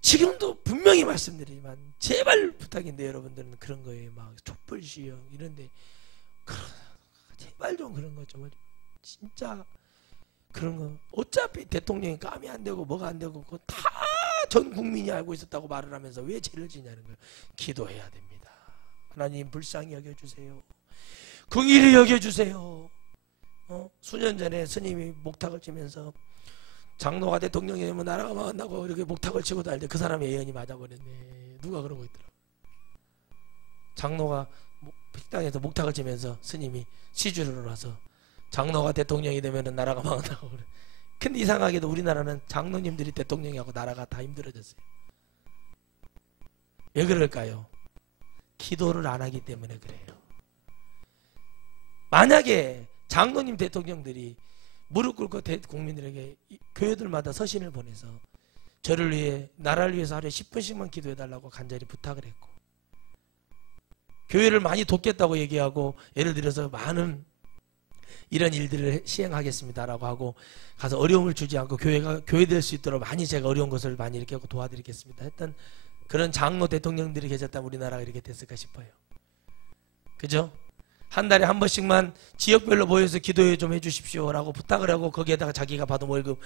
지금도 분명히 말씀드리지만 제발 부탁인데, 여러분들은 그런 거에 막 촛불시영 이런데 제발 좀 그런 거 좀, 진짜 그런 거, 어차피 대통령이 감이 안 되고 뭐가 안 되고 그거 다 전 국민이 알고 있었다고 말을 하면서 왜 죄를 지냐는 거예요. 기도해야 됩니다. 하나님 불쌍히 여겨주세요. 긍휼히 여겨주세요. 수년 전에 스님이 목탁을 치면서 장로가 대통령이 되면 나라가 망한다고 이렇게 목탁을 치고 다닐 때 그 사람의 예언이 맞아버렸네. 누가 그러고 있더라. 장로가 식당에서 목탁을 치면서 스님이 시주를 와서 장로가 대통령이 되면 나라가 망한다고 그래. 근데 이상하게도 우리나라는 장로님들이 대통령이하고 나라가 다 힘들어졌어요. 왜 그럴까요? 기도를 안 하기 때문에 그래요. 만약에 장로님 대통령들이 무릎 꿇고 국민들에게 교회들마다 서신을 보내서 저를 위해, 나라를 위해서 하루에 10분씩만 기도해달라고 간절히 부탁을 했고, 교회를 많이 돕겠다고 얘기하고, 예를 들어서 많은 이런 일들을 시행하겠습니다라고 하고 가서 어려움을 주지 않고 교회가 교회될 수 있도록 많이 제가 어려운 것을 많이 이렇게 하고 도와드리겠습니다 했던 그런 장로 대통령들이 계셨다면 우리나라가 이렇게 됐을까 싶어요. 그죠? 한 달에 한 번씩만 지역별로 모여서 기도회 좀 해주십시오 라고 부탁을 하고, 거기에다가 자기가 받은 월급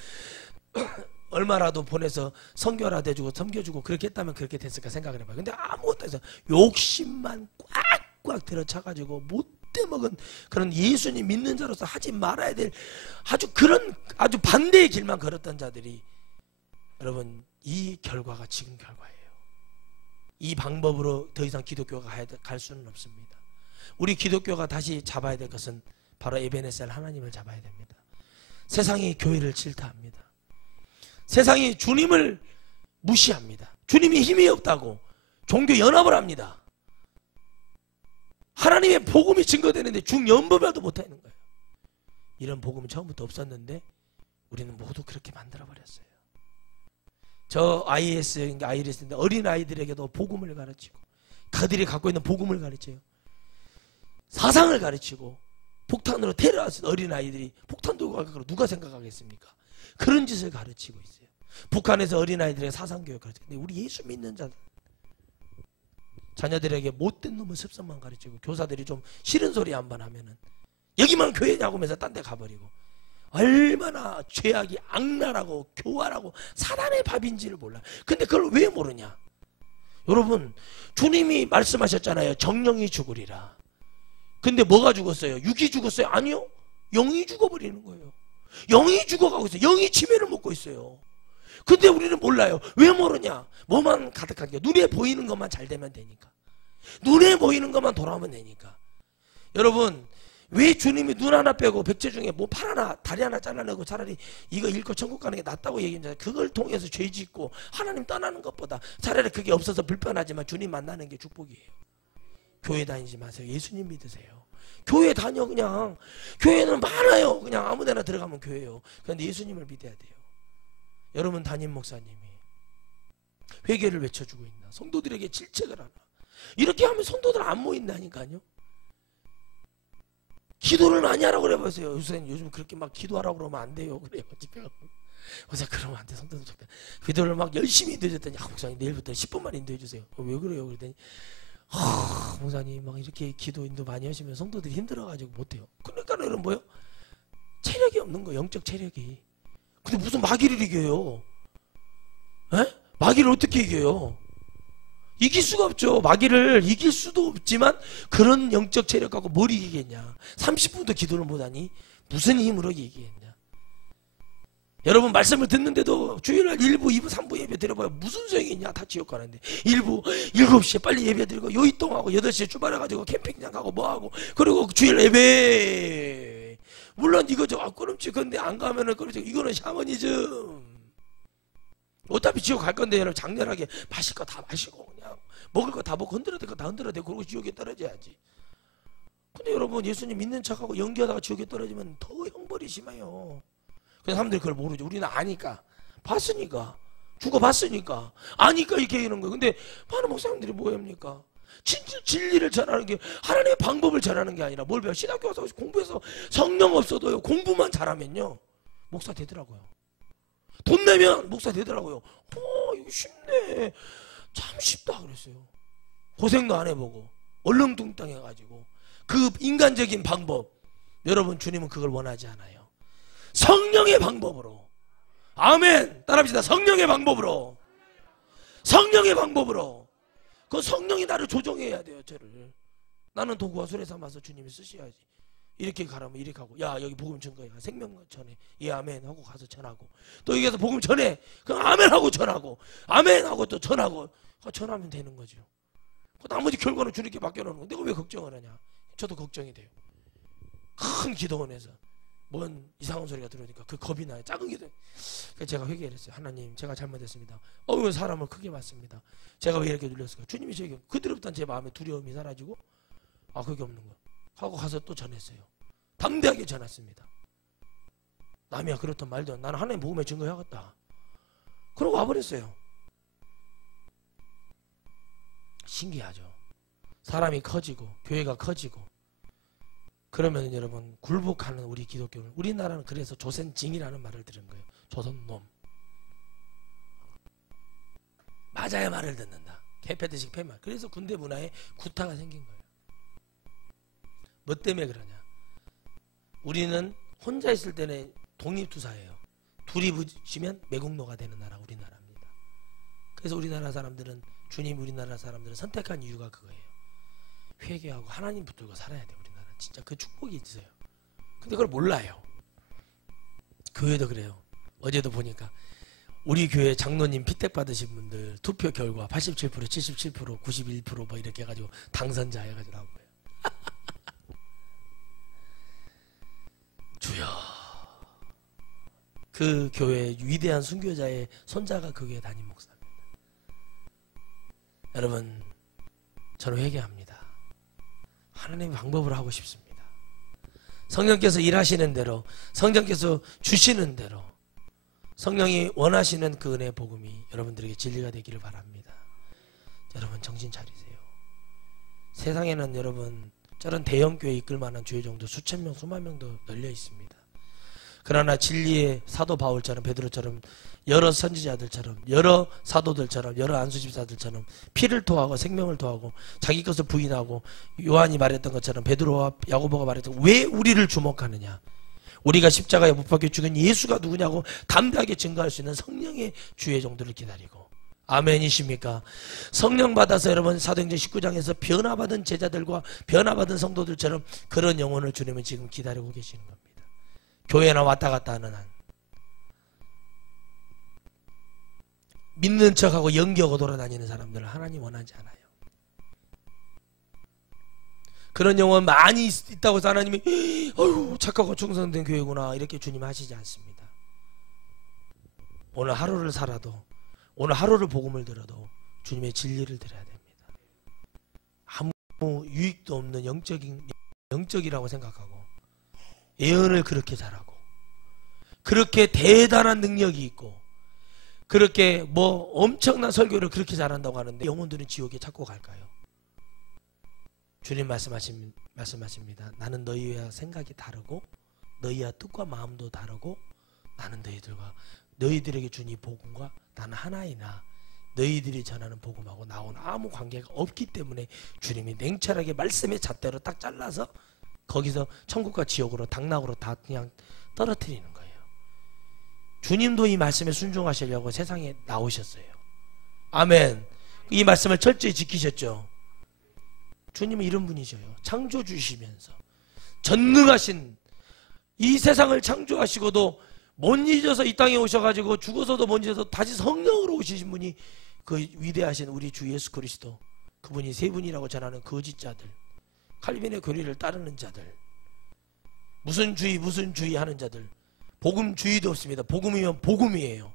얼마라도 보내서 선교라도 해주고 섬겨주고 그렇게 했다면 그렇게 됐을까 생각을 해봐요. 근데 아무것도 해서 욕심만 꽉꽉 들어차가지고 못할 못돼 먹은 그런 예수님 믿는 자로서 하지 말아야 될 아주 반대의 길만 걸었던 자들이, 여러분, 이 결과가 지금 결과예요. 이 방법으로 더 이상 기독교가 갈 수는 없습니다. 우리 기독교가 다시 잡아야 될 것은 바로 에베네셀 하나님을 잡아야 됩니다. 세상이 교회를 질타합니다. 세상이 주님을 무시합니다. 주님이 힘이 없다고 종교 연합을 합니다. 하나님의 복음이 증거되는데 중연법이라도 못하는 거예요. 이런 복음은 처음부터 없었는데 우리는 모두 그렇게 만들어버렸어요. 저 IS인데 어린 아이들에게도 복음을 가르치고, 그들이 갖고 있는 복음을 가르쳐요. 사상을 가르치고, 폭탄으로 테러하는 어린 아이들이 폭탄 들고 갈까 누가 생각하겠습니까? 그런 짓을 가르치고 있어요. 북한에서 어린 아이들에게 사상 교육 가르치고, 근데 우리 예수 믿는 자들 자녀들에게 못된 놈의 습성만 가르치고, 교사들이 좀 싫은 소리 한 번 하면은 여기만 교회냐고 하면서 딴 데 가버리고, 얼마나 죄악이 악랄하고 교활하고 사단의 밥인지를 몰라. 근데 그걸 왜 모르냐? 여러분, 주님이 말씀하셨잖아요. 정령이 죽으리라. 근데 뭐가 죽었어요? 육이 죽었어요? 아니요, 영이 죽어버리는 거예요. 영이 죽어가고 있어요. 영이 치매를 먹고 있어요. 근데 우리는 몰라요. 왜 모르냐? 뭐만 가득하게 눈에 보이는 것만 잘 되면 되니까, 눈에 보이는 것만 돌아오면 되니까. 여러분, 왜 주님이 눈 하나 빼고 백제 중에 뭐 팔 하나 다리 하나 잘라내고 차라리 이거 잃고 천국 가는 게 낫다고 얘기했잖아요. 그걸 통해서 죄 짓고 하나님 떠나는 것보다 차라리 그게 없어서 불편하지만 주님 만나는 게 축복이에요. 교회 다니지 마세요. 예수님 믿으세요. 교회 다녀. 그냥 교회는 많아요. 그냥 아무데나 들어가면 교회예요. 그런데 예수님을 믿어야 돼요. 여러분, 담임 목사님이 회개를 외쳐주고 있나? 성도들에게 질책을 하나? 이렇게 하면 성도들 안 모인다니까요. 기도를 많이 하라고 그래 보세요. 요즘 그렇게 막 기도하라고 그러면 안 돼요. 그래요. 그래서 그러면 안 돼. 성도들 기도를 막 열심히 인도해줬더니, 목사님 내일부터 10분만 인도해 주세요. 왜 그래요? 그랬더니, 목사님 막 이렇게 기도 인도 많이 하시면 성도들이 힘들어가지고 못해요. 그러니까 여러분 뭐요? 체력이 없는 거예요. 영적 체력이. 근데 무슨 마귀를 이겨요? 에? 마귀를 어떻게 이겨요? 이길 수가 없죠. 마귀를 이길 수도 없지만 그런 영적 체력 갖고 뭘 이기겠냐? 30분도 기도를 못하니 무슨 힘으로 이기겠냐? 여러분, 말씀을 듣는데도 주일날 1부, 2부, 3부 예배 드려봐요. 무슨 소용이 있냐? 다 지옥 가는데. 1부 7시에 빨리 예배 드리고 요이동하고 8시에 출발해가지고 캠핑장 가고 뭐하고, 그리고 주일 예배. 물론 이거죠. 끊임치. 근데 안 가면은 끊임치. 이거는 샤머니즘. 어차피 지옥 갈 건데 여러분, 장렬하게 마실 거 다 마시고 그냥 먹을 거 다 먹고 흔들어야 될 거 다 흔들어야 되고, 그러고 지옥에 떨어져야지. 근데 여러분, 예수님 믿는 척하고 연기하다가 지옥에 떨어지면 더 형벌이 심해요. 그래서 사람들이 그걸 모르죠. 우리는 아니까, 봤으니까, 죽어봤으니까 아니까 이렇게 이러는 거예요. 근데 많은 목사님들이 뭐 합니까? 진짜 진리를 전하는 게, 하나님의 방법을 전하는 게 아니라 뭘 배워? 신학교 와서 공부해서 성령 없어도요, 공부만 잘하면요 목사 되더라고요. 돈 내면 목사 되더라고요. 이거 쉽네. 참 쉽다 그랬어요. 고생도 안 해보고 얼렁뚱땅해가지고 그 인간적인 방법. 여러분, 주님은 그걸 원하지 않아요. 성령의 방법으로. 아멘. 따라합시다. 성령의 방법으로. 성령의 방법으로. 그 성령이 나를 조정해야 돼요. 저를. 나는 도구와 술에 삼아서 주님이 쓰셔야지. 이렇게 가라면 이렇게 하고, 야 여기 복음 전거해, 생명 전해, 예 아멘 하고 가서 전하고, 또 여기서 복음 전해, 그럼 아멘 하고 전하고, 아멘 하고 또 전하고, 전하면 되는 거죠. 나머지 결과는 주님께 맡겨놓는 거. 내가 왜 걱정을 하냐? 저도 걱정이 돼요. 큰 기도원에서 뭔 이상한 소리가 들어오니까 그 겁이 나요. 작은 기도. 그래서 제가 회개를 했어요. 하나님, 제가 잘못했습니다. 사람을 크게 봤습니다. 제가 왜 이렇게 눌렸을까? 주님이 저에게, 그때부터 제 마음에 두려움이 사라지고, 그게 없는 거야 하고 가서 또 전했어요. 담대하게 전했습니다. 남이야 그렇단 말도, 나는 하나님 복음에 증거해야겠다. 그러고 와버렸어요. 신기하죠. 사람이 커지고 교회가 커지고 그러면 여러분, 굴복하는 우리 기독교는, 우리나라는 그래서 조선징이라는 말을 들은 거예요. 조선놈. 맞아야 말을 듣는다. 개패듯이 패말. 그래서 군대 문화에 구타가 생긴 거예요. 뭐 때문에 그러냐? 우리는 혼자 있을 때는 독립투사예요. 둘이 붙이면 매국노가 되는 나라 우리나라입니다. 그래서 우리나라 사람들은, 주님 우리나라 사람들은 선택한 이유가 그거예요. 회개하고 하나님 붙들고 살아야 돼. 우리나라는 진짜 그 축복이 있어요. 근데 그걸 몰라요. 교회도 그래요. 어제도 보니까 우리 교회 장로님 피택 받으신 분들 투표 결과 87%, 77%, 91%뭐 이렇게 해가지고 당선자 해가지고 나온 거예요. 주여, 그 교회 위대한 순교자의 손자가 그 교회 담임 목사입니다. 여러분, 저는 회개합니다. 하나님의 방법을 하고 싶습니다. 성령께서 일하시는 대로, 성령께서 주시는 대로, 성령이 원하시는 그 은혜의 복음이 여러분들에게 진리가 되기를 바랍니다. 여러분, 정신 차리세요. 세상에는 여러분 저런 대형교회 이끌 만한 교회 정도 수천 명, 수만 명도 널려 있습니다. 그러나 진리의 사도 바울처럼, 베드로처럼, 여러 선지자들처럼, 여러 사도들처럼, 여러 안수집사들처럼 피를 토하고 생명을 토하고 자기 것을 부인하고, 요한이 말했던 것처럼, 베드로와 야고보가 말했던, 왜 우리를 주목하느냐, 우리가 십자가에 못 박혀 죽은 예수가 누구냐고 담대하게 증거할 수 있는 성령의 주의 정도를 기다리고, 아멘이십니까? 성령 받아서 여러분 사도행전 19장에서 변화받은 제자들과 변화받은 성도들처럼 그런 영혼을 주님은 지금 기다리고 계시는 겁니다. 교회나 왔다 갔다 하는 한 믿는 척하고 연기하고 돌아다니는 사람들을 하나님 원하지 않아요. 그런 영혼 많이 있다고 해서 하나님이 어휴 착하고 충성된 교회구나 이렇게 주님 하시지 않습니다. 오늘 하루를 살아도, 오늘 하루를 복음을 들어도 주님의 진리를 드려야 됩니다. 아무 유익도 없는 영적이라고 생각하고 예언을 그렇게 잘하고 그렇게 대단한 능력이 있고 그렇게 뭐 엄청난 설교를 그렇게 잘한다고 하는데 영혼들은 지옥에 찾고 갈까요? 주님 말씀하십니다. 나는 너희와 생각이 다르고 너희와 뜻과 마음도 다르고 나는 너희들에게 준 이 복음과 나는 하나이나 너희들이 전하는 복음하고 나오는 아무 관계가 없기 때문에 주님이 냉철하게 말씀의 잣대로 딱 잘라서 거기서 천국과 지옥으로 당락으로 다 그냥 떨어뜨리는 거예요. 주님도 이 말씀에 순종하시려고 세상에 나오셨어요. 아멘. 이 말씀을 철저히 지키셨죠. 주님은 이런 분이셔요. 창조주시면서 전능하신, 이 세상을 창조하시고도 못 잊어서 이 땅에 오셔가지고 죽어서도 못 잊어서 다시 성령으로 오시신 분이 그 위대하신 우리 주 예수 그리스도, 그분이 세 분이라고 전하는 거짓자들, 칼빈의 교리를 따르는 자들, 무슨 주의 하는 자들, 복음주의도 없습니다. 복음이면 복음이에요.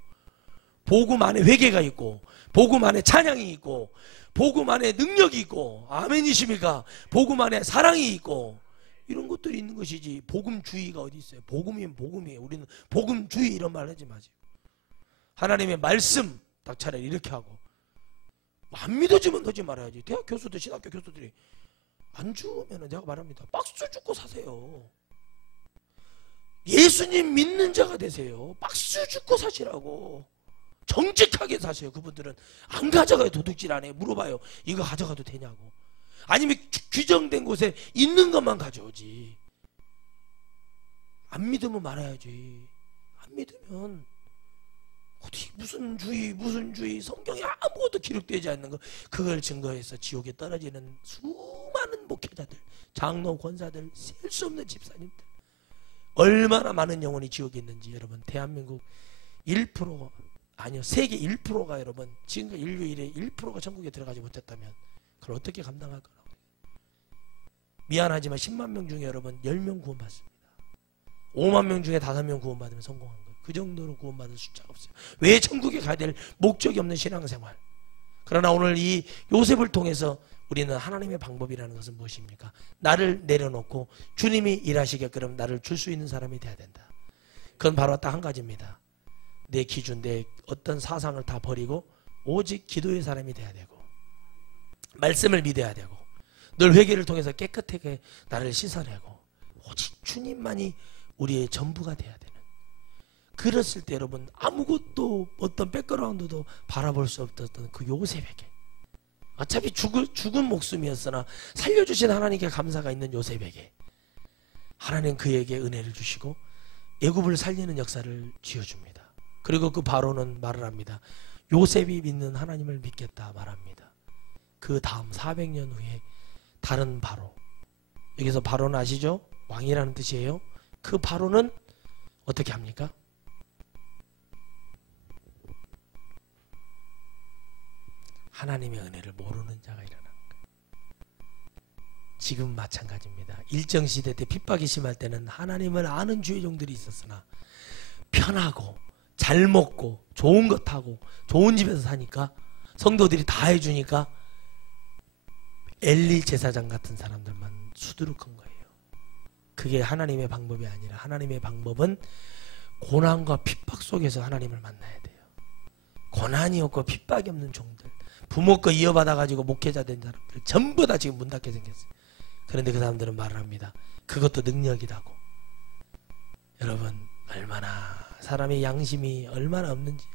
복음 안에 회개가 있고 복음 안에 찬양이 있고 복음 안에 능력이 있고, 아멘이십니까? 복음 안에 사랑이 있고 이런 것들이 있는 것이지 복음주의가 어디 있어요? 복음이면 복음이에요. 우리는 복음주의 이런 말 하지 마세요. 하나님의 말씀 딱 차라리 이렇게 하고, 안 믿어지면 하지 말아야지. 대학 교수들, 신학교 교수들이 안 죽으면 내가 말합니다. 박수 죽고 사세요. 예수님 믿는 자가 되세요. 박수 죽고 사시라고. 정직하게 사세요. 그분들은 안 가져가요. 도둑질 안 해요. 물어봐요. 이거 가져가도 되냐고. 아니면 규정된 곳에 있는 것만 가져오지. 안 믿으면 말아야지. 안 믿으면 어디 무슨 주의 성경에 아무것도 기록되지 않는 거 그걸 증거해서 지옥에 떨어지는 수많은 목회자들, 장로, 권사들, 셀 수 없는 집사님들, 얼마나 많은 영혼이 지옥에 있는지 여러분, 대한민국 1%, 아니요 세계 1%가 여러분 지금까지 인류 일에 1%가 천국에 들어가지 못했다면 그걸 어떻게 감당할 거라고. 미안하지만 10만 명 중에 여러분 10명 구원받습니다. 5만 명 중에 5명 구원받으면 성공한 거예요. 그 정도로 구원받을 숫자가 없어요. 왜 천국에 가야 될 목적이 없는 신앙생활. 그러나 오늘 이 요셉을 통해서 우리는 하나님의 방법이라는 것은 무엇입니까? 나를 내려놓고 주님이 일하시게끔 나를 줄 수 있는 사람이 돼야 된다. 그건 바로 딱 한 가지입니다. 내 기준, 내 어떤 사상을 다 버리고 오직 기도의 사람이 돼야 되고 말씀을 믿어야 되고 늘 회개를 통해서 깨끗하게 나를 씻어내고 오직 주님만이 우리의 전부가 돼야 되는, 그랬을 때 여러분 아무것도 어떤 백그라운드도 바라볼 수 없었던 그 요셉에게, 어차피 죽은 목숨이었으나 살려주신 하나님께 감사가 있는 요셉에게 하나님 그에게 은혜를 주시고 애굽을 살리는 역사를 지어줍니다. 그리고 그 바로는 말을 합니다. 요셉이 믿는 하나님을 믿겠다 말합니다. 그 다음 400년 후에 다른 바로, 여기서 바로는 아시죠? 왕이라는 뜻이에요. 그 바로는 어떻게 합니까? 하나님의 은혜를 모르는 자가 일어나는 거예요. 지금 마찬가지입니다. 일정시대 때 핍박이 심할 때는 하나님을 아는 주의 종들이 있었으나 편하고 잘 먹고 좋은 것 하고 좋은 집에서 사니까 성도들이 다 해주니까 엘리 제사장 같은 사람들만 수두룩한 거예요. 그게 하나님의 방법이 아니라 하나님의 방법은 고난과 핍박 속에서 하나님을 만나야 돼요. 고난이 없고 핍박이 없는 종들, 부모 거 이어받아 가지고 목회자 된 사람들 전부 다 지금 문 닫게 생겼어요. 그런데 그 사람들은 말을 합니다. 그것도 능력이라고. 여러분, 얼마나 사람의 양심이 얼마나 없는지.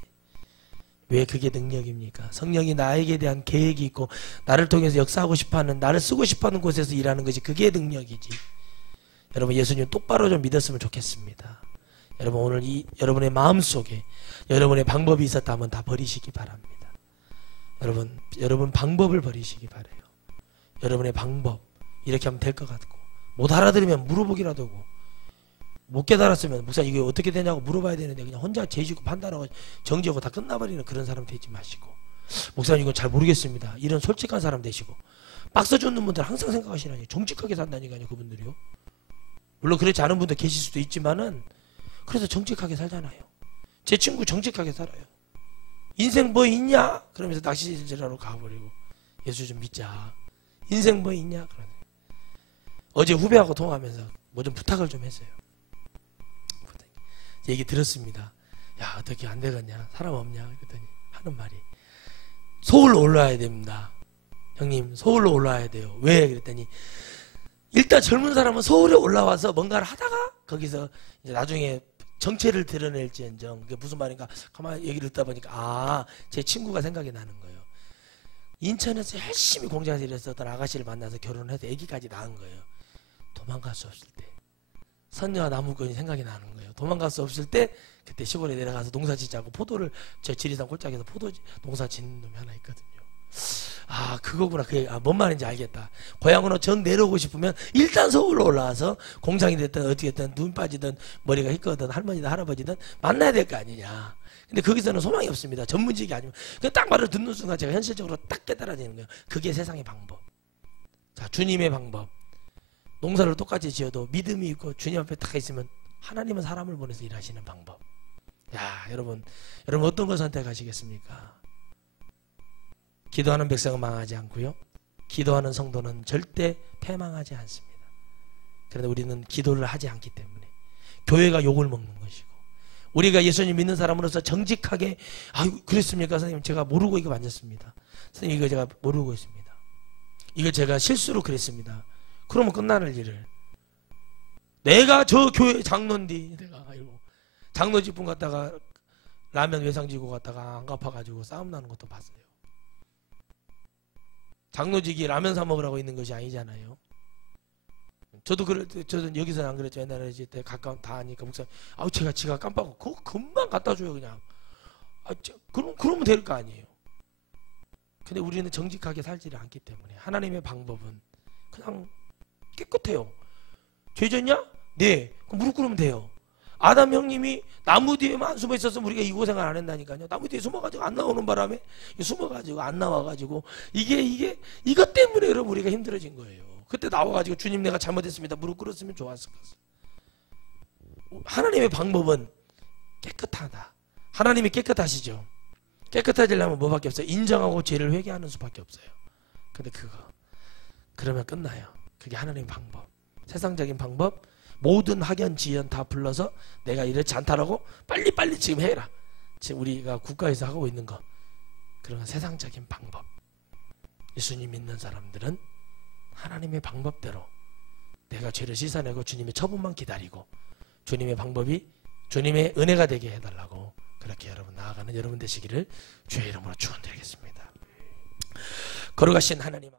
왜 그게 능력입니까? 성령이 나에게 대한 계획이 있고 나를 통해서 역사하고 싶어하는, 나를 쓰고 싶어하는 곳에서 일하는 것이 그게 능력이지. 여러분, 예수님 똑바로 좀 믿었으면 좋겠습니다. 여러분, 오늘 여러분의 마음속에 여러분의 방법이 있었다면 다 버리시기 바랍니다. 여러분 방법을 버리시기 바라요. 여러분의 방법 이렇게 하면 될 것 같고, 못 알아들으면 물어보기라도 하고, 못 깨달았으면 목사님 이게 어떻게 되냐고 물어봐야 되는데 그냥 혼자 죄짓고 판단하고 정지하고 다 끝나버리는 그런 사람 되지 마시고, 목사님 이건 잘 모르겠습니다, 이런 솔직한 사람 되시고. 박수 주는 분들 항상 생각하시라니요. 정직하게 산다니까요, 그분들이요. 물론 그렇지 않은 분도 계실 수도 있지만은 그래서 정직하게 살잖아요. 제 친구 정직하게 살아요. 인생 뭐 있냐? 그러면서 낚시질하러 가버리고, 예수 좀 믿자. 인생 뭐 있냐? 그러네. 어제 후배하고 통화하면서 뭐 좀 부탁을 좀 했어요. 얘기 들었습니다. 야, 어떻게 안 되겠냐? 사람 없냐? 그랬더니 하는 말이, 서울로 올라와야 됩니다. 형님, 서울로 올라와야 돼요. 왜? 그랬더니 일단 젊은 사람은 서울에 올라와서 뭔가를 하다가 거기서 이제 나중에 정체를 드러낼지언정. 그게 무슨 말인가 가만히 얘기를 듣다 보니까 제 친구가 생각이 나는 거예요. 인천에서 열심히 공장에서 일했었던 아가씨를 만나서 결혼해서 아기까지 낳은 거예요. 도망갈 수 없을 때 선녀와 나무꾼이 생각이 나는 거예요. 도망갈 수 없을 때 그때 시골에 내려가서 농사 짓자고 포도를, 저 지리산 골짜기에서 포도 농사 짓는 놈이 하나 있거든요. 그거구나. 그게 뭔 말인지 알겠다. 고향으로 전 내려오고 싶으면 일단 서울로 올라와서 공장이 됐든 어떻게 됐든 눈 빠지든 머리가 휘거든 할머니든 할아버지든 만나야 될 거 아니냐. 근데 거기서는 소망이 없습니다. 전문직이 아니면. 그 딱 말을 듣는 순간 제가 현실적으로 딱 깨달아지는 거예요. 그게 세상의 방법. 자, 주님의 방법. 농사를 똑같이 지어도 믿음이 있고 주님 앞에 딱 있으면 하나님은 사람을 보내서 일하시는 방법. 야, 여러분 어떤 걸 선택하시겠습니까? 기도하는 백성은 망하지 않고요, 기도하는 성도는 절대 패망하지 않습니다. 그런데 우리는 기도를 하지 않기 때문에 교회가 욕을 먹는 것이고, 우리가 예수님 믿는 사람으로서 정직하게 그랬습니까? 선생님, 제가 모르고 이거 만졌습니다. 선생님, 이거 제가 모르고 있습니다. 이거 제가 실수로 그랬습니다. 그러면 끝나는 일을, 내가 저 교회 장로인데 내가 장로 직분 갔다가 라면 외상 지고 갔다가 안 갚아가지고 싸움 나는 것도 봤어요. 장로직이 라면 사 먹으라고 있는 것이 아니잖아요. 저도 여기서는 안 그랬죠. 옛날에 때 가까운 다 하니까 목사님, 제가 지가 깜빡하고 그거 금방 갖다 줘요 그냥. 그러면 될 거 아니에요. 근데 우리는 정직하게 살지를 않기 때문에 하나님의 방법은 그냥 깨끗해요. 죄졌냐? 네. 그럼 무릎 꿇으면 돼요. 아담 형님이 나무 뒤에만 숨어 있었으면 우리가 이 고생을 안 했다니까요. 나무 뒤에 숨어가지고 안 나오는 바람에 숨어가지고 안 나와가지고 이것 때문에 여러분 우리가 힘들어진 거예요. 그때 나와가지고 주님 내가 잘못했습니다 무릎 꿇었으면 좋았을 것을. 하나님의 방법은 깨끗하다. 하나님이 깨끗하시죠. 깨끗해지려면 뭐밖에 없어요? 인정하고 죄를 회개하는 수밖에 없어요. 근데 그러면 끝나요. 그게 하나님의 방법. 세상적인 방법, 모든 학연 지연 다 불러서 내가 이렇지 않다라고 빨리빨리 지금 해라. 지금 우리가 국가에서 하고 있는 거, 그런 세상적인 방법. 예수님 믿는 사람들은 하나님의 방법대로 내가 죄를 씻어내고 주님의 처분만 기다리고 주님의 방법이 주님의 은혜가 되게 해달라고, 그렇게 여러분 나아가는 여러분 되시기를 주의 이름으로 축원드리겠습니다. 걸어가신 하나님.